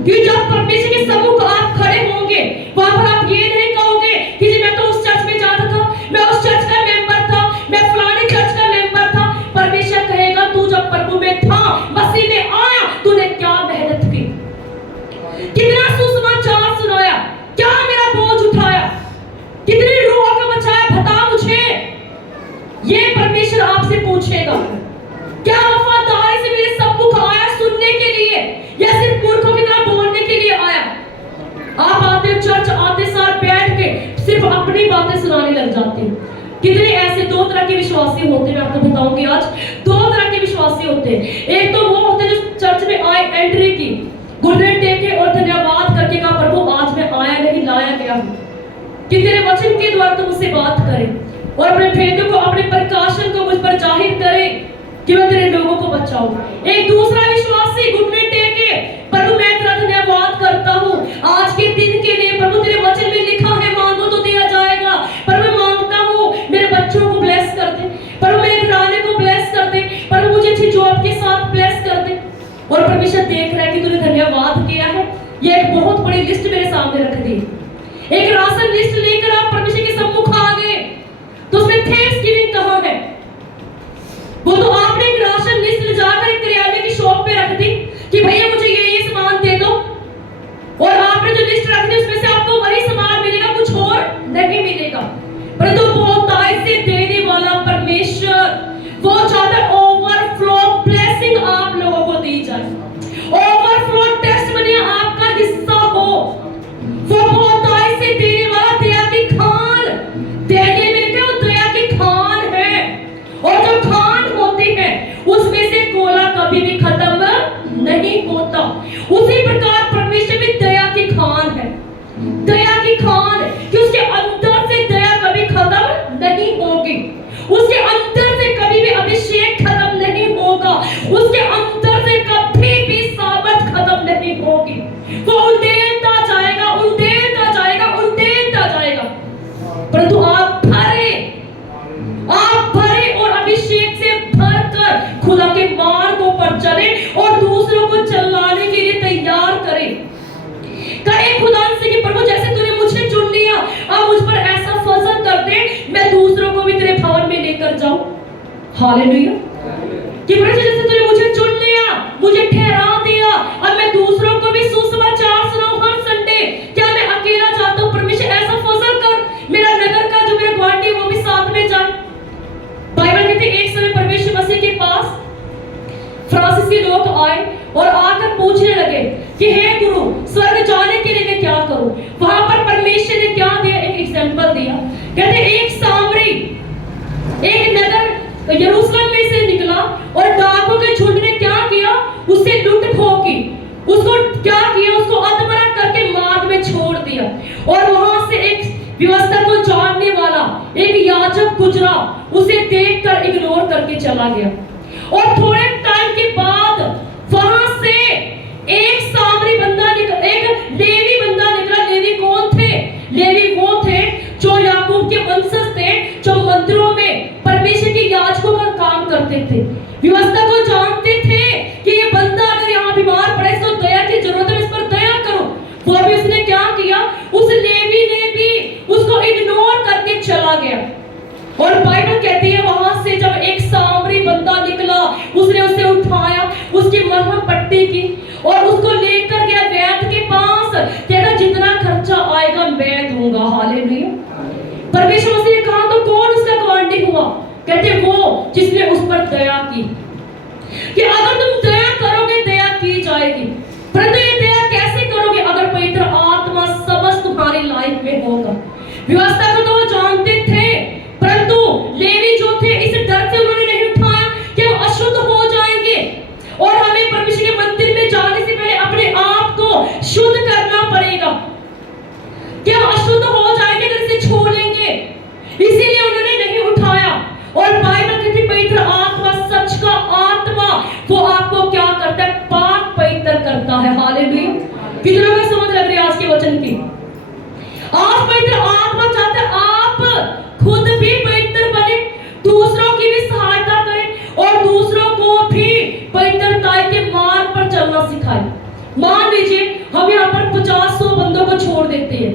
कि जब परमेश्वर के सम्मुख आप खड़े होंगे, वहां पर आप ये नहीं कहोगे कि जी मैं तो उस चर्च में जाता था, मैं उस चर्च का मेंबर था, मैं फलाने चर्च का मेंबर था। परमेश्वर कहेगा तू जब प्रभु में था, मसीह में आया, तूने क्या मेहनत की, कितना सुसमाचार सुनाया, क्या मेरा बोझ उठाया, कितनी रूहों को बचाया, बता मुझे। ये परमेश्वर आपसे पूछेगा। क्या वफादारी से मेरे सम्मुख आया सुनने के लिए, या सिर्फ मूर्खों की तरह बोलने के लिए आया? आप आते चर्च आते सार बैठ के सिर्फ अपनी बातें सुनाने लग जाते हैं। कितने ऐसे दो तरह के विश्वासी होते हैं, मैं आपको बताऊंगी आज। दो तरह के विश्वासी होते हैं। एक तो वो होते हैं जो चर्च में आए, एंट्री की, घुटने टेके और धन्यवाद करके कहा प्रभु आज मैं आया नहीं, लाया गया हूं कि तेरे वचन के द्वारा तुम मुझसे बात करें, और अपने भेदों को, अपने प्रकाशन को मुझ पर जाहिर करें कि मैं तेरे लोगों को बचाऊं। एक दूसरा विश्वासी घुटने टेके, प्रभु मैं तेरा धन्यवाद करता हूं आज के दिन के लिए, प्रभु तेरे वचन में लिखा है मांगो तो दिया जाएगा, पर मैं मांगता हूं परमेश्वर के सम्मुख आ गए तो उसमें थैंक्सगिविंग कहाँ है? वो तो आपने एक राशन लिस्ट ले जाकर एक किराने की शॉप पे रख दी कि भैया मुझे ये सामान दे दो, और आपने जो लिस्ट रख दी उसमें से आपको वही सामान मिलेगा, कुछ और नहीं मिलेगा। परंतु बहुतायत से देने वाला परमेश्वर वो चाहता है ओवरफ्लो ब्लेसिंग आप लोगों को दी जाए, ओवरफ्लो टेस्टिमनी आपका हिस्सा हो। वो बहुतायत से देने वाला दया की खान, देने मिलते वो दया की खान है, और जो खान होती है उसमें से कोला कभी भी खत्म नहीं होता। उसी प्रकार परमेश्वर भी दया की खान है, दया की खान कि उसके अंदर से दया कभी खत्म नहीं होगी, उसके अंदर से कभी भी अभिषेक खत्म नहीं होगा, उसके अंदर से कभी भी सामर्थ खत्म नहीं होगी। वो उंडेलता जाएगा, उंडेलता जाएगा, उंडेलता जाएगा। परंतु आप भरे और अभिषेक से भरकर खुदा के मार्गों पर चले और दूसरों को चलाने के लिए तैयार करें। कहे खुदा से कि प्रभु जैसे तूने मुझे चुन लिया, अब मुझ पर ऐसा फजल कर दे मैं दूसरों को भी तेरे भवन में लेकर जाऊं। हालेलुया। कि प्रभु जैसे तूने मुझे चुन लिया, मुझे ठहरा दिया, अब मैं दूसरों को भी सुसमाचार सुनाऊं हर संडे। क्या मैं अकेला चाहता हूं? परमेश्वर ऐसा फजल कर, मेरा नगर का जो मेरा गुआंढी वो भी साथ में जाए। बाइबल कहती है एक समय परमेश्वर मसीह के पास फ्रांसीसी लोग आए और आकर पूछने लगे कि हे गुरु, स्वर्ग जाने के लिए मैं क्या करूं? वहां पर परमेश्वर ने क्या दिया? एक एग्जांपल दिया। कहते एक सामरी एक नगर यरूशलेम में से निकला और डाकुओं के झुंड ने क्या किया? उससे लूट खो की, उसको क्या किया? उसको अधमरा करके मार्ग में छोड़ दिया। और वहां से एक व्यवस्था को जानने वाला एक याजक गुजरा, उसे देखकर इग्नोर करके चला गया। और थोड़े टाइम के बाद वहां से एक सामरी बंदा निकला, एक लेवी बंदा निकला। लेवी कौन थे? लेवी वो थे जो याकूब के वंशज थे, जो मंदिरों में परमेश्वर के याजकों का काम करते थे, व्यवस्था को जानते थे कि ये बंदा अगर यहाँ बीमार पड़े इसको दया की जरूरत है, इस पर दया करो। वो भी उसने क्या किया? उस लेवी ने भी उसको इग्नोर करके चला गया। और बाइबल कहती है वहां से जब एक सामरी बंदा निकला, उसने उसे उठाया, उसकी मरहम पट्टी की और उसको लेकर गया वैद्य के पास। कहता जितना खर्चा आएगा मैं दूंगा। हालेलुया। परमेश्वर मसीह ने कहा तो कौन उसका गुआंढी हुआ? कहते वो जिसने उस पर दया की। कि अगर तुम दया करोगे दया की जाएगी, परंतु ये दया कैसे करोगे? अगर पवित्र आत्मा समस्त तुम्हारी लाइफ में होगा। व्यवस्था को तो वो जानते थे, परंतु लेवी जो थे इस डर से उन्होंने नहीं उठाया कि हम अशुद्ध हो जाएंगे और हमें परमेश्वर के मंदिर में जाने से पहले अपने आप को शुद्ध करना पड़ेगा, कि हम अशुद्ध हो जाएंगे अगर इसे छोड़ेंगे। इसीलिए उन्होंने नहीं उठाया। और बाइबल कहती पवित्र आत्मा, सच का आत्मा, वो आपको क्या करता है? पाक पवित्र करता है। हालेलुया। कितनों को समझ लग रही है आज के वचन की? आज पवित्र आत्मा चाहता है आप खुद भी पवित्र बने, दूसरों की भी सहायता करें और दूसरों को भी पवित्रता के मार्ग पर चलना सिखाएं। मान लीजिए हम यहाँ पर 50-100 बंदों को छोड़ देते हैं।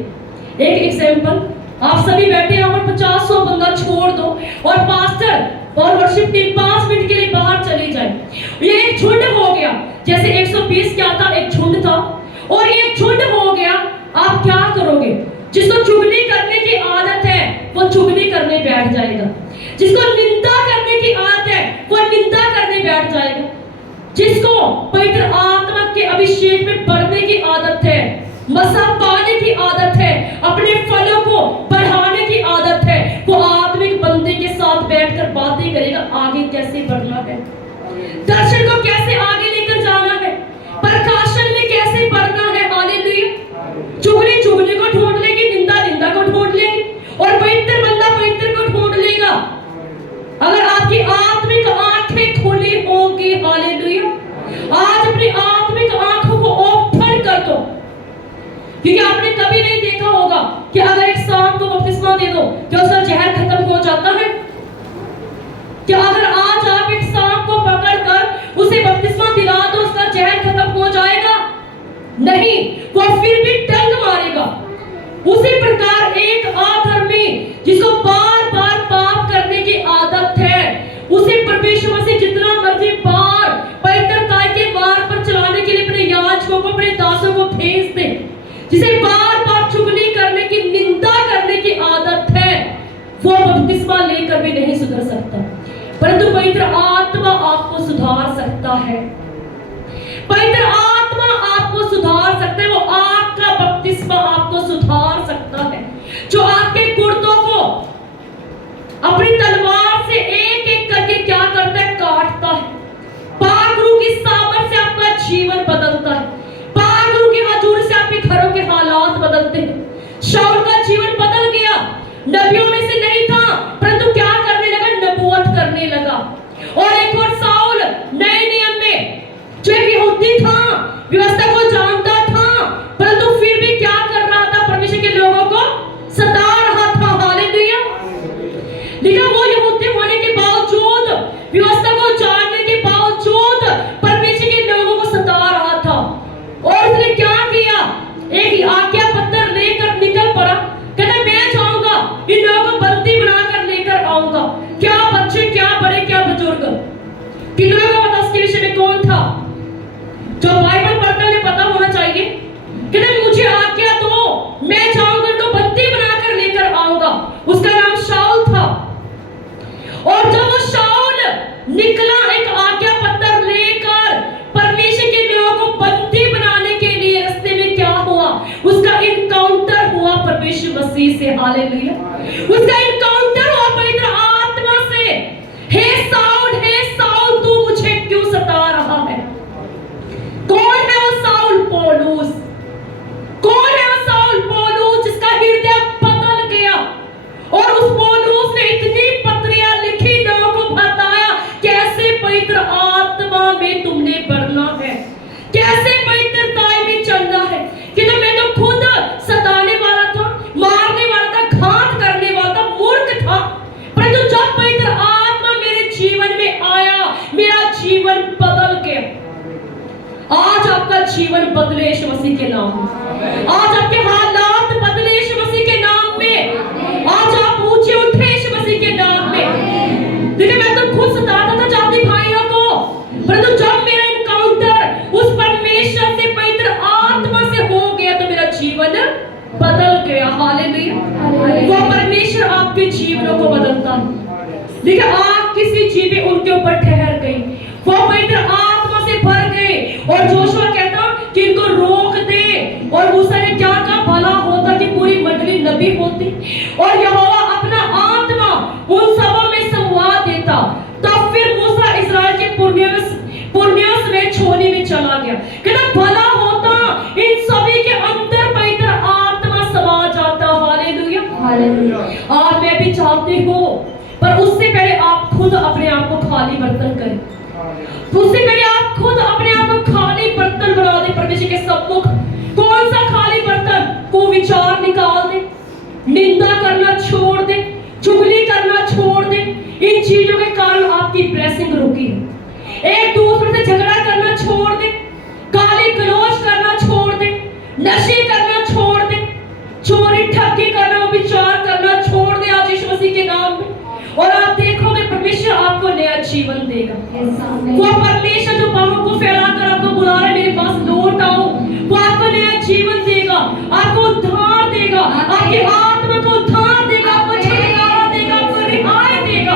एक एग्जाम्पल, आप सभी बैठे यहाँ पर 50-100 बंदा छोड़ दो और पास्टर और वर्शिप टीम 5 मिनट के लिए बाहर चली जाए। ये एक झुंड हो गया, जैसे 120 क्या था? एक झुंड था और एक झुंड हो गया। आप क्या करोगे? जिसको चुगली करने की आदत है वो चुगली करने बैठ जाएगा, जिसको निंदा करने की आदत है वो निंदा करने बैठ जाएगा, जिसको पवित्र आत्मा के अभिषेक में बढ़ने की आदत है, मसा पाने की आदत है, अपने फलों को बढ़ाने की आदत है, वो आत्मिक बंदे के साथ बैठकर बातें करेगा आगे कैसे बढ़ना है, दर्शन को कैसे आगे लेकर जाना है, प्रकाशन में कैसे बढ़ना है। हालेलुया। चुगली चुगली को ढूंढ लेगी, निंदा निंदा को ढूंढ लेगी और पवित्र बंदा पवित्र को ढूंढ लेगा। अगर आपकी आत्मिक आंखें खुली होगी। हालेलुया। आज अपनी आत्मिक आंखों को ओपन कर दो, क्योंकि आपने कभी नहीं देखा होगा कि अगर एक सांप को बपतिस्मा दे दो क्या उसका जहर खत्म हो जाता है? क्या अगर आज आप एक सांप को पकड़कर उसे बपतिस्मा दिला दो उसका जहर खत्म हो जाएगा? नहीं, वो फिर भी डंक मारेगा। उसी प्रकार एक अधर्मी आदमी जिसको बार बार पाप करने की आदत है, उसे परमेश्वर मसीह जितना मर्जी बार पवित्रता के मार्ग पर चलाने के लिए अपने याजकों को, अपने दासों को भेज दे। जिसे बार बार चुगली करने की, निंदा करने की आदत है, वो बपतिस्मा लेकर भी नहीं सुधर सकता, परंतु पवित्र आत्मा आपको सुधार सकता है। पवित्र आत्मा आपको सुधार सकता है। वो आग का बपतिस्मा आपको सुधार सकता है, जो आपके गुर्दों को अपनी तलवार से एक एक करके क्या करता है, काटता है। पागरू की सामर्थ से आपका जीवन बदलता है। पागरू की हजूर से आपके घरों के हालात बदलते हैं। शाऊल का जीवन बदल गया, नबियों में से नहीं था, परंतु क्या करने लगा, नबूवत करने लगा। और एक और साउल नए नियम में, जो एक यहूदी था, व्यवस्था को जानता था, परंतु फिर भी क्या कर रहा था, परमेश्वर के लोगों को सता रहा था। हालेलुया। लेकिन वो यहूदी होने के बावजूद, व्यवस्था को जानने के बावजूद परमेश्वर के लोगों को सता रहा था। और उसने क्या किया, एक आज्ञा पत्र लेकर निकल पड़ा। कहता मैं जाऊंगा, इन लोगों को बंदी बनाकर लेकर आऊंगा। क्या बच्चे, क्या बड़े, क्या बुजुर्ग, कितनों को पता उसके विषय में कौन था? जो बाइबल पढ़ता है उन्हें पता होना चाहिए। कहते मुझे आज्ञा दो, मैं जाऊंगा, उनको बंदी बनाकर लेकर आऊंगा। उसका नाम शाऊल था। और जब वो शाऊल निकला एक आज्ञा पत्र लेकर परमेश्वर के लोगों को बंदी बनाने के लिए, रास्ते में क्या हुआ, उसका इनकाउंटर हुआ परमेश्वर मसीह से। हालेलुया। उसका इनकाउंटर हुआ पवित्र आत्मा से। हे साउल, तू मुझे क्यों सता रहा है? कौन है वो साउल? पौलुस। कौन है वो साउल? पौलुस, जिसका हृदय बदल गया। और उस पौलुस ने इतनी पत्रियां लिखी, लोगों को बताया कैसे पवित्र आत्मा में तुमने बढ़ना है, कैसे पवित्रता में चलना है। कि तो मैं तो खुद सताने वाला था, मारने वाला था, घात करने वाला था, मूर्ख था, परंतु जब पवित्र आत्मा मेरे जीवन में आया, मेरा जीवन बदल गया। आज आपका जीवन बदले यीशु मसीह के नाम में। आज आपके हालात बदले यीशु मसीह के नाम में। आज आप ऊंचे उठे यीशु मसीह के नाम में। देखिए मैं तो खुद सताता था जाति भाइयों को, परंतु जब मेरा इनकाउंटर उस परमेश्वर से, पवित्र आत्मा से हो गया, तो मेरा जीवन बदल गया। हालेलुया। वो परमेश्वर आपके जीवनों को बदलता है। देखिए आग किसी जीवी उनके ऊपर ठहर गई, वो पवित्र आत्मा से भर गए। और जोशुआ कहता कि इनको रोक दे। और मूसा ने क्या कहा, भला होता कि पूरी मंडली नबी होती और यहोवा अपना आत्मा उन सबों में संवाद देता। तब फिर मूसा इस्राएल के पुरनियों में छोड़ने में चला गया। कहता भला होता इन सभी के अंदर पवित्र आत्मा समा जाता। हालेलुया। हालेलुया। और मैं भी चाहती हूँ, पर उससे पहले आप खुद अपने आप को खाली बर्तन करें। उससे पहले आप खुद अपने आप को खाली बर्तन बना दे परमेश्वर के सम्मुख। कौन सा खाली बर्तन? को विचार निकाल दे, निंदा करना छोड़ दे, चुगली करना छोड़ दे। इन चीजों के कारण आपकी ब्लेसिंग रुकी है। एक दूसरे से झगड़ा करना छोड़ दे, गाली गलौज करना छोड़ दे, नशे करना छोड़ दे, चोरी ठगी करना, विचार करना छोड़ दे आज यीशु मसीह के नाम में। और आप देखोगे परमेश्वर आपको नया जीवन देगा। वो परमेश्वर जो बाहों को फैलाकर आपको बुला रहा है, मेरे पास लौट आओ, वो आपको नया जीवन देगा, आपको उद्धार देगा, आपकी आत्मा को उद्धार देगा, आपको छुटकारा देगा, आपको रिहाई देगा।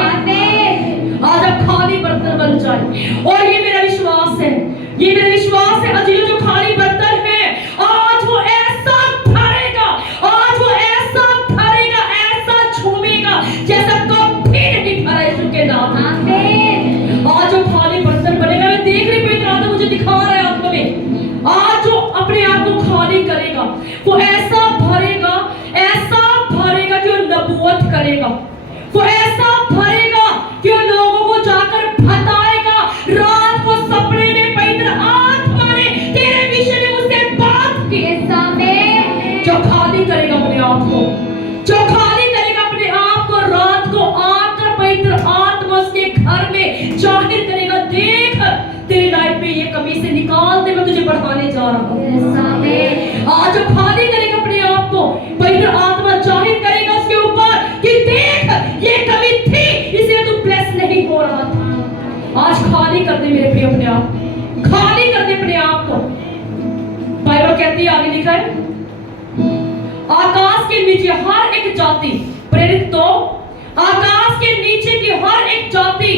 आज आप खाली बर्तन बन जाए। और ये मेरा विश्वास है, ये मेरा विश्वास है, अजीब जो खाली बर्तन है, आज वो ऐसा भरेगा, आज वो ऐसा भरेगा, ऐसा झूमेगा जैसा के नाम। आज जो खाली बर्तन बनेगा, मैं देख रही पवित्र आत्मा मुझे दिखा रहा है आत्मा में, आज जो अपने आप को खाली करेगा, वो आज खाली कर दे मेरे प्रिय अपने आप, खाली कर दे अपने आप को। बाइबल कहती है, आगे लिखा है, आकाश के नीचे हर एक जाति, प्रेरित तो आकाश के नीचे की हर एक जाति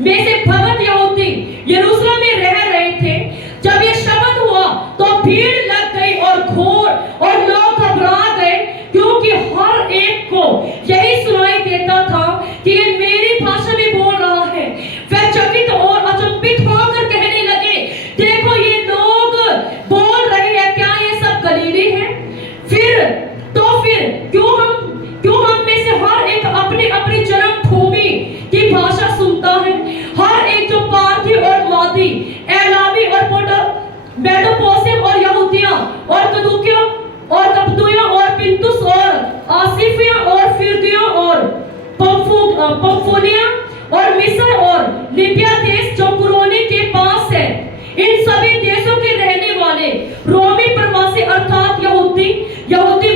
में से भगत यहूदी यरूशलेम में रह रहे थे। जब ये शब्द हुआ तो भीड़ लग गई और घोर, और लोग घबरा गए, क्योंकि हर एक को यही सुनाई देता था कि ये मेरी भाषा में बोल रहा है। वे चकित और अचंभित होकर कहने लगे, देखो ये लोग बोल रहे हैं, क्या ये सब गलीली हैं? फिर क्यों हम में से हर एक अपनी अपनी जन्मभूमि की भाषा सुनता है? हर एक जो पार्थी और मादी, एलामी और मेडोपोसिम और यहूदिया और कदूकिया और कप्तुया और पिंतुस और आसिफिया और फिरदिया और पंफोनिया और मिस्र और लीबिया देश जो कुरोनी के पास है, इन सभी देशों के रहने वाले रोमी प्रवासी अर्थात यहूदी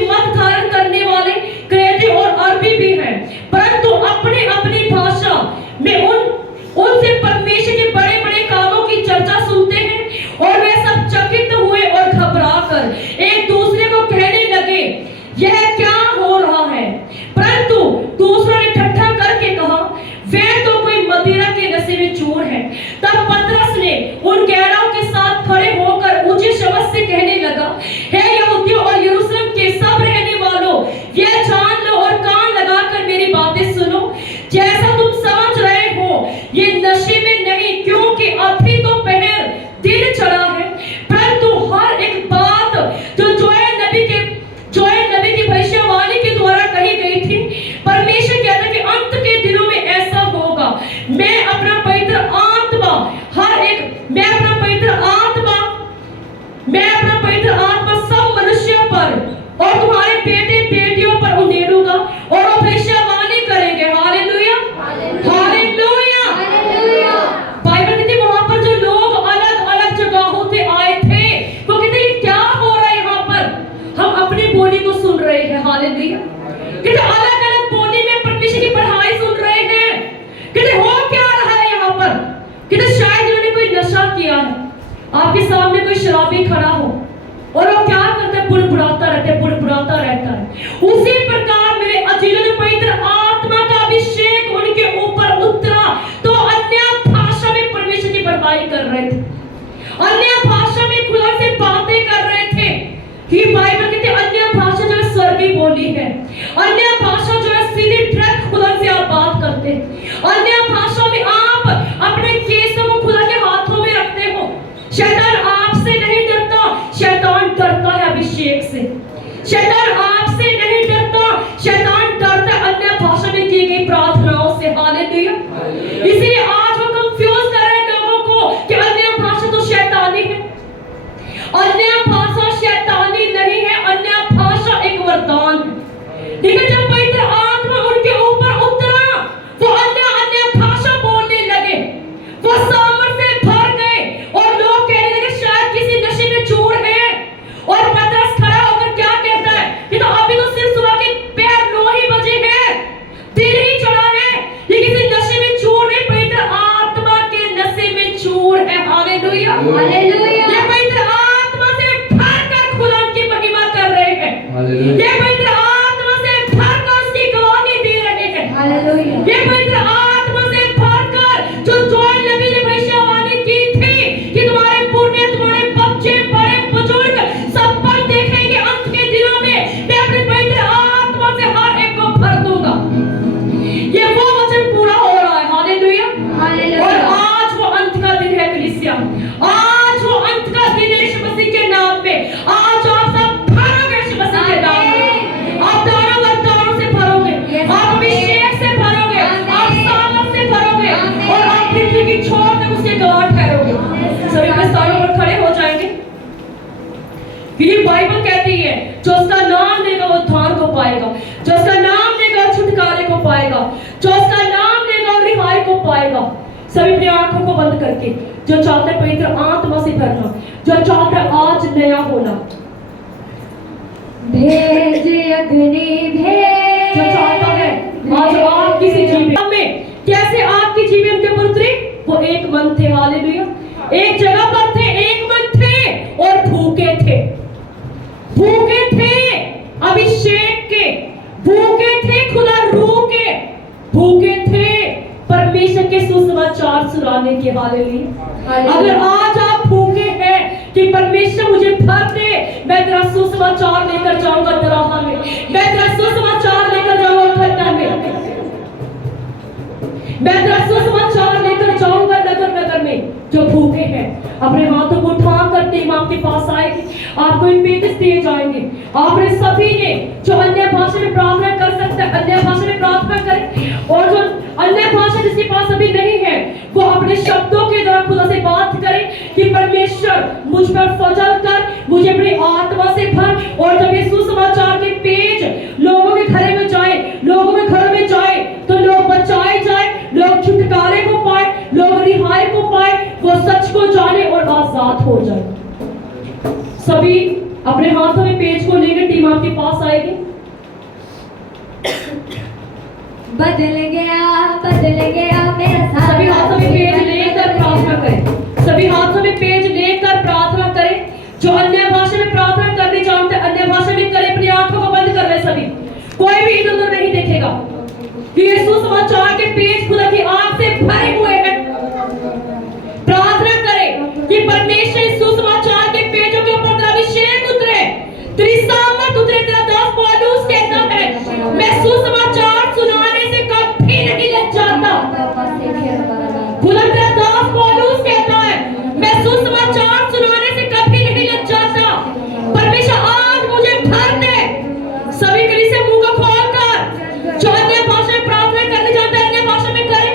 मत धारण करने वाले क्रेती और अरबी भी हैं, परंतु अपनी अपनी भाषा में उनसे परमेश्वर के बड़े बड़े कामों की चर्चा सुनते हैं। और वे सब चकित हुए और घबराकर एक दूसरे को कहने लगे, यह क्या हो रहा है? परंतु दूसरों ने ठट्ठा करके कहा, वे तो कोई मदिरा के नशे में चूर है। तब पतरस ने उन गैरों के साथ खड़े होकर ऊंचे शब्द से कहने लगा, हे यहूदियों और यरूशलेम के सब रहने वालों, यह जान लो और कान लगाकर मेरी बातें सुनो। जैसा तुम समझ रहे हो, ये नशे में नहीं, क्योंकि अभी तो पहर दिन चढ़ा है, परंतु हर एक बात जो जोएल नबी की भविष्यवाणी के द्वारा कही गई थी, परमेश्वर कहता है कि अंत के दिनों में ऐसा होगा, मैं अपना पवित्र आत्मा सब मनुष्यों पर और तुम्हारे बेटे बेटियों पर उंडेलूंगा और वो भविष्यवाणी करेंगे। Hallelujah, hallelujah, hallelujah. बाइबल कहती है वहां पर जो लोग अलग अलग जगहों से आए थे, वो कहते हैं क्या हो रहा है यहाँ पर? हम अपनी बोली को सुन रहे हैं। हालेलुया, कहते अलग अलग बोली में परमेश्वर की पढ़ाई सुन रहे हैं। कहते हो क्या रहा है यहाँ पर? कहते शायद इन्होंने कोई नशा किया है। आपके सामने कोई शराबी खड़ा हो और वो क्या करता है? बुड़बुड़ाता रहता है। उसी प्रकार मेरे अजीजों ने पवित्र आत्मा का अभिषेक उनके ऊपर उतरा तो अन्य भाषा में परमेश्वर की बड़ाई कर रहे थे, अन्य भाषा में खुदा से बातें कर रहे थे। कि बाइबल कहती है अन्य भाषा जो है स्वर्गीय बोली है, अन्य भाषा जो है सीधी डायरेक्ट खुदा से आप बात करते हैं, अन्य भाषा में आप अपने केसों को खुदा के हाथों में रखते हो। शैतान आपसे नहीं डरता, शैतान डरता है अभिषेक से। शैतान आपसे नहीं डरता, शैतान डरता है अन्य भाषा में की गई प्रार्थनाओं से। हालेलुया। इसलिए आज वो कंफ्यूज कर रहे हैं लोगों को कि अन्य भाषा तो शैतानी है। अन्य भाषा शैतानी नहीं है, अन्य भाषा एक वरदान है। लेकिन जब पवित्र आत्मा उनके ऊपर उतरा, वो अन्य भाषा बोलने लगे, वो सामर्थ से भर गए और लोग कहने लगे शायद किसी नशे में चूर है। और पतरस खड़ा होकर क्या कहता है कि तो अभी तो सिर्फ सुबह के पैर 9 ही बजे हैं, दिन ही चढ़ा है, ये किसी नशे में चूर नहीं, पवित्र आत्मा के नशे में चूर है। Hallelujah, hallelujah. ये पवित्र आत्मा से भरकर खुदा की महिमा कर रहे हैं, ये पवित्र आत्मा से भरकर उसकी गवाही दे रहे हैं। हालेलुया। ये पवित्र आत्मा से भरकर जो जोएल नबी ने भविष्यवाणी की थी कि तुम्हारे पुण्य, तुम्हारे बच्चे, बड़े बुजुर्ग सब पर देखेंगे अंत के दिनों में मैं अपने पवित्र आत्मा से हर एक को भर दूंगा। ये वो वचन पूरा हो रहा है। Hallelujah, hallelujah. और आज वो अंत का दिन है कलीसिया, आज वो अंत का दिन है यीशु मसीह के नाम में। आज आप सब भरोगे यीशु मसीह के नाम में, आप दानों वरदानों से भरोगे, आप अभिषेक से भरोगे, आप सामर्थ से भरोगे और आप पृथ्वी की छोर तक उसके गवाह ठहरोगे। सभी प्रस्तावों पर खड़े हो जाएंगे। ये बाइबल कहती है जो उसका नाम लेगा वो उद्धार को पाएगा, जो उसका नाम लेगा छुटकारे को पाएगा, जो उसका नाम लेगा वो रिहाई को पाएगा। सभी अपनी आंखों को बंद करके जो चाहते हैं पवित्र आत्मा से भरना, जो चाहते हैं आज नया होना, भेज अग्नि भेज, जो चाहता है आज आपकी जीवन में कैसे आपकी जीवन के ऊपर उतरे, वो एक एक मन थे, हालेलुया। एक जगह पर थे, एक मन थे और भूखे थे। भूखे थे अभिषेक के, भूखे थे खुदा रूह के, भूखे थे परमेश्वर के सुसमाचार सुनाने के। हालेलुया। अगर आज आप भूखे हैं कि परमेश्वर मुझे भर दे, मैं तेरा सुसमाचार लेकर जाऊंगा दराहा में, मैं तेरा सुसमाचार लेकर जाऊंगा खन्ना में, मैं तेरा सुसमाचार लेकर जाऊंगा नगर नगर में। जो भूखे हैं अपने हाथों को उठा करते इमाम के पास आएंगे, आपको पेज दिए जाएंगे। आपने सभी ने जो अन्य भाषा में प्रार्थना कर सकते हैं अन्य भाषा में प्रार्थना करें, और जो अन्य भाषा जिसके पास अभी नहीं है वो अपने शब्दों के द्वारा खुदा से बात करें कि परमेश्वर मुझ पर फजल कर, मुझे अपनी आत्मा से भर। और जब ये सुसमाचार के पेज लोगों के घरों में जाए, लोगों के घरों में जाए, तो लोग बचाए जाए, लोग छुटकारे को पाए, लोग रिहाई को पाए, वो सच को जाने और आजाद हो जाए। सभी अपने हाथों में पेज को लेकर टीम आपके पास आएगी। बदल गया मेरा सारा। सभी हाथों में पेज लेकर प्रार्थना करें, सभी हाथों में पेज लेकर प्रार्थना करें। जो अन्य भाषा में प्रार्थना करनी चाहते हैं अन्य भाषा में करें, अपनी आंखों को बंद कर रहे सभी, कोई भी इधर उधर नहीं देखेगा कि ये सुसमाचार के पेज खुदा की आंख से भरे हुए हैं। प्रार्थना करें कि परमेश्वर इस सुसमाचार के पेजों के ऊपर तेरा अभिषेक उतरे, तेरी सामर्थ उतरे। तेरा दास पौलुस कहता है मैं सुसमाचार सुनाने से कभी नहीं लज्जाता। खुदा तेरा दास पौलुस कहता है मैं सुसमाचार सुनाने से कभी नहीं लज्जाता। परमेश्वर आज मुझे भर दे। सभी कलीसिया मुंह को खोलकर जो अन्य भाषा में प्रार्थना करने जाते हैं अन्य भाषा में करें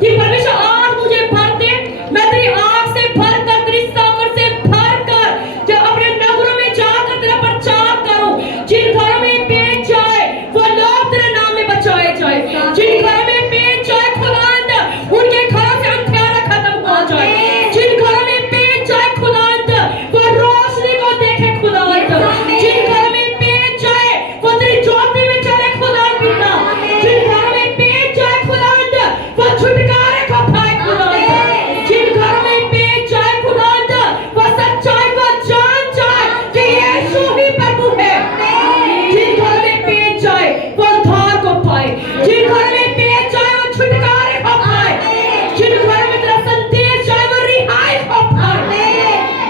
कि परमेश्वर आज मुझे भर दे। मैं तेरी आग से भर कर, तेरी सामर्थ से भर कर जब अपने नगरों में जाकर तेरा प्रचार करूं। जिन घरों में पेट जाए वो लोग तेरे नाम में बचाए जाए, जिन घरों में पेट जाए खुदावंद उनके घरों से अंधेरा खत्म हो जाए, जिन घरों में पेट जाए खुदावंद वो रोशनी को देखे खुदावंद, जिन घरों में पेट जाए वो तेरी ज्योति में चले खुदावंद पिता, जिन घरों में पेट जाए खुदावंद वो छुटकारे को पाए खुदावंद, जिन घरों में पेट जाए खुदावंद वो सच्चाई को जान जाए कि यीशु ही प्रभु है, जिन घरों में पेट जाए वो उद्धार को पाए, जिन घरों में पेट जाए वो छुटकारे को पाए, जिन घरों में तेरा संदेश जाए वो रिहाई को पाए।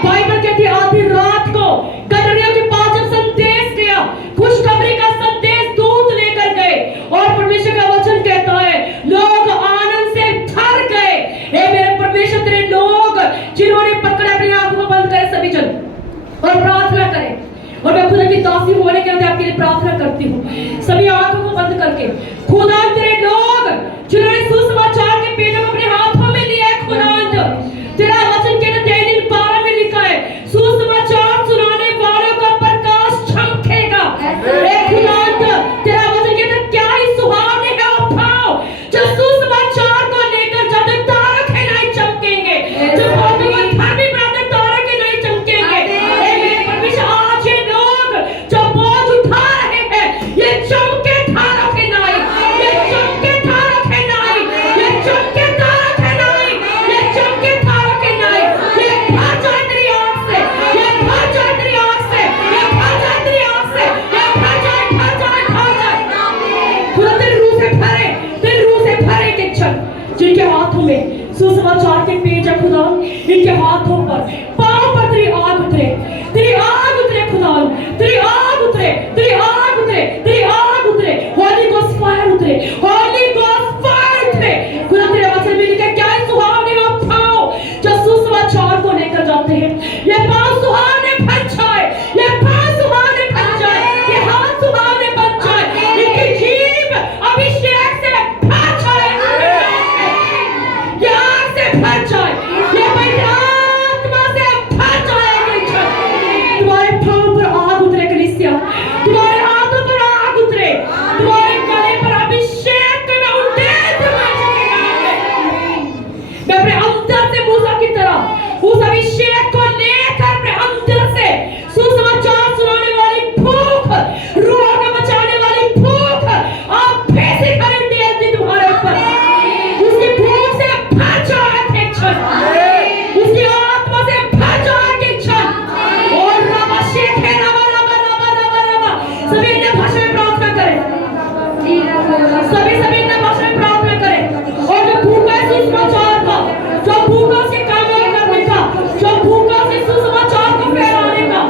बाइबल कहती है आधी रात को गदरियों के पास जब संदेश गया, खुशखबरी का संदेश दूत लेकर गए, और परमेश्वर का वचन कहता है लोग आनंद से भर गए। हे मेरे परमेश्वर तेरे लोग जिन्होंने पकड़े अपनी आंखों को बंद करे सभी जन और प्रार्थना करें। और मैं खुदा की दासी होने के नाते आपके लिए प्रार्थना करती हूँ। सभी आंखों को बंद करके खुदा तेरे लोग जिन्होंने सुसमाचार के पेजों को अपने हाथों में लिया है खुदावंद, तेरा वचन कहता है दानियेल 12 में लिखा है सुसमाचार सुनाने वालों का प्रकाश चमकेगा। हे खुदावंद तेरा वचन कहता है क्या ही सुहावने है वो भाव जब सुसमाचार को लेकर जाते तारों के नहीं चमकेंगे, जब भगवान धर्मी प्रार्थना तारों के नहीं चमकेंगे। हे मेरे परमेश्वर आज ये लोग जो बोझ उठा रहे हैं ये चमके तारों के नहीं, ये चमके तारों के नहीं, ये चमके तारों के नहीं, ये चमके तारों के नहीं। ये भर जाए तेरी आग से, ये भर जाए तेरी आग से, ये भर जाए तेरी आग से, ये भर जाए भर जाए भर जाए। खुदा तेरी रूह से भरे, तेरी रूह से भरे के क्षण जिनके हाथों में सुसमाचार के पेज है खुदा, इनके हाथों पर पांव पर तेरी आग उतरे, तेरी आग उतरे खुदा, तेरी आग उतरे, तेरी आग उतरे, तेरी आग उतरे, होली गोस्ट फायर उतरे, होली गोस्ट फायर उतरे। खुदा तेरे वचन में लिखा क्या सुहावने वो पांव जो सुसमाचार को लेकर जाते हैं, ये पांव सुहावने बन जाए, ये पांव सुहावने बन जाए, ये हाथ सुहावने बन जाए, इनकी जीभ अभिषेक से भर जाए, ये आग से भर जाए, ये पवित्र आत्मा से सभी सभी अपने भाषा में प्रार्थना करें। और जो भूखा है सुसमाचार का, जो भूखा उसके काम करने का, जो भूखा उसके सुसमाचार को फैलाने का,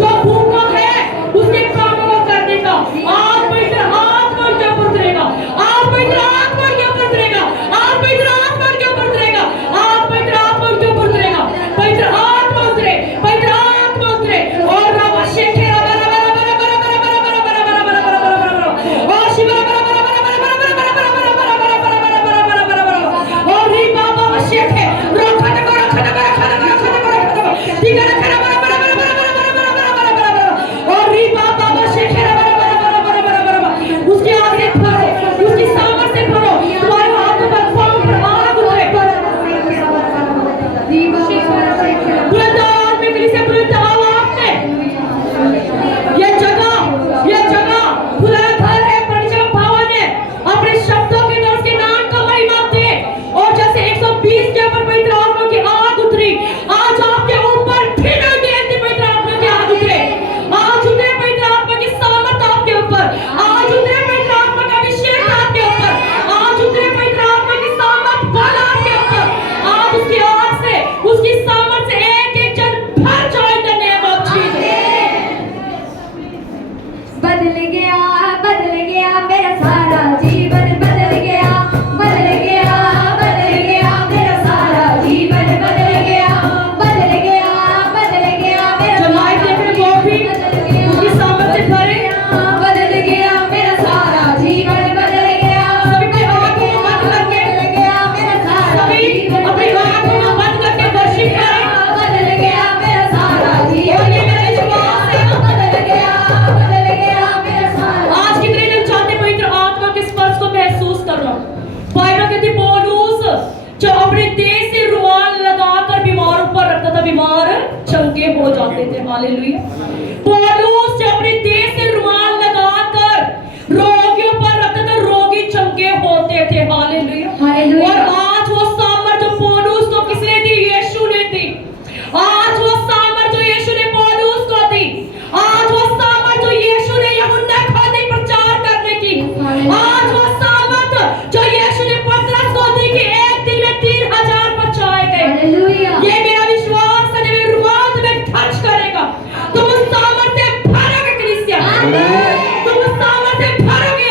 जो भूखा है उसके कामों को करने का, आज पवित्र आत्मा के ऊपर उतरेगा, आज पवित्र आत्मा के ऊपर उतरेगा, आज पवित्र आत्मा के ऊपर उतरेगा, आज पवित्र आत्मा के ऊपर उतरेगा, पवित्र आत्मा उतरे, पवित्र आत्मा उतरे। और रवा शेखे रवा रवा रवा रवा रवा रवा रवा रवा रवा रवा रवा रवा रवा और शिवा रवा रवा रवा रवा रवा रवा रवा रवा रवा रवा रवा रवा रवा रवा रवा और री बाबा शेखे रोखा दे करो खा दे करो खा दे करो खा दे करो ठीक है रवा रवा रवा रवा रवा रवा रवा रवा रवा और री बाबा शेखे रवा रवा रवा रवा रवा रवा उसके आग से भरो, उसकी सामर्थ से भरो, तुम्हारे हाथों पर पांव पर आग उतरे। बुलंद आवाज में कलीसिया बुलंद आवाज में ये जगह खुला घर है, परिचय भवन है। अपने शब्दों के द्वारा उसके नाम का महिमा दे। और जैसे 120 के ऊपर पवित्र आत्मा की आग उतरी, आज आपके ऊपर फिर पवित्र आत्मा की आग उतरे। आज उतरे पवित्र आत्मा की सामर्थ आपके ऊपर, आज उतरे पवित्र आत्मा का अभिषेक आपके ऊपर, आज उतरे पवित्र आत्मा की सामर्थ बल आपके ऊपर। आज उसकी आग से, उसकी सामर्थ से एक एक जन भर जाए in the name of Jesus। बदल गया मेरा सारा जीवन, बदल गया मेरा सारा जीवन, बदल गया मेरा जो लाइफ देख रहे वो भी उसकी सामर्थ से भरे। बदल गया मेरा सारा जीवन, बदल गया सभी अपनी आंखों को बंद करके, मेरा सारा सभी जीवन, अपनी आंखों को बंद करके वर्शिप करें। बदल गया मेरा सारा जीवन, और ये मेरा विश्वास है बदल गया मेरा सारा। आज कितने लोग चाहते हैं पवित्र आत्मा के स्पर्श को महसूस करना। बाइबल कहती है पौलुस जो अपने देह से रुमाल लगाकर बीमारों पर रखता था, बीमार चंगे हो जाते थे। हालेलुया। पौलुस जो अपने देह से रुमाल लगाकर रोगियों पर रखता था, रोगी चंगे होते थे। हालेलुया। हालेलुया। और आज वो सामर्थ जो पौलुस को किसने दी? यीशु ने दी। आज वो सामर्थ जो यीशु ने पौलुस को दी, आज वो सामर्थ जो यीशु ने यूहन्ना को दी प्रचार करने की, आज वो सामर्थ जो यीशु ने पतरस को दी कि एक दिन में 3000 बचाए गए। हालेलुया। ये मेरा विश्वास है, मेरे रुमाल में टच करेगा, तुम उस सामर्थ से भरोगे कलीसिया, तुम उस सामर्थ से भरोगे।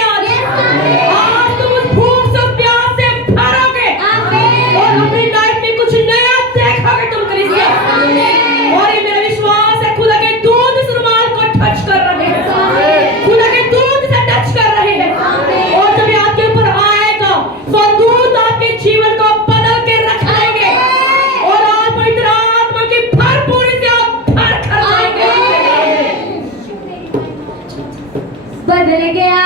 आज तुम उस भूख से, प्यास से भरोगे और अपनी लाइफ में कुछ नया देखोगे तुम कलीसिया। और ये मेरा विश्वास है, खुदा के दूध इस रुमाल को टच कर रहे हैं, खुदा के दूध से टच कर रहे हैं। और जब ये आपके ऊपर आएगा तो दूध आपके जीवन को बदल के रख लेंगे और आप पवित्र आत्मा की भरपूरी से आप भर कर जाएंगे। बदल गया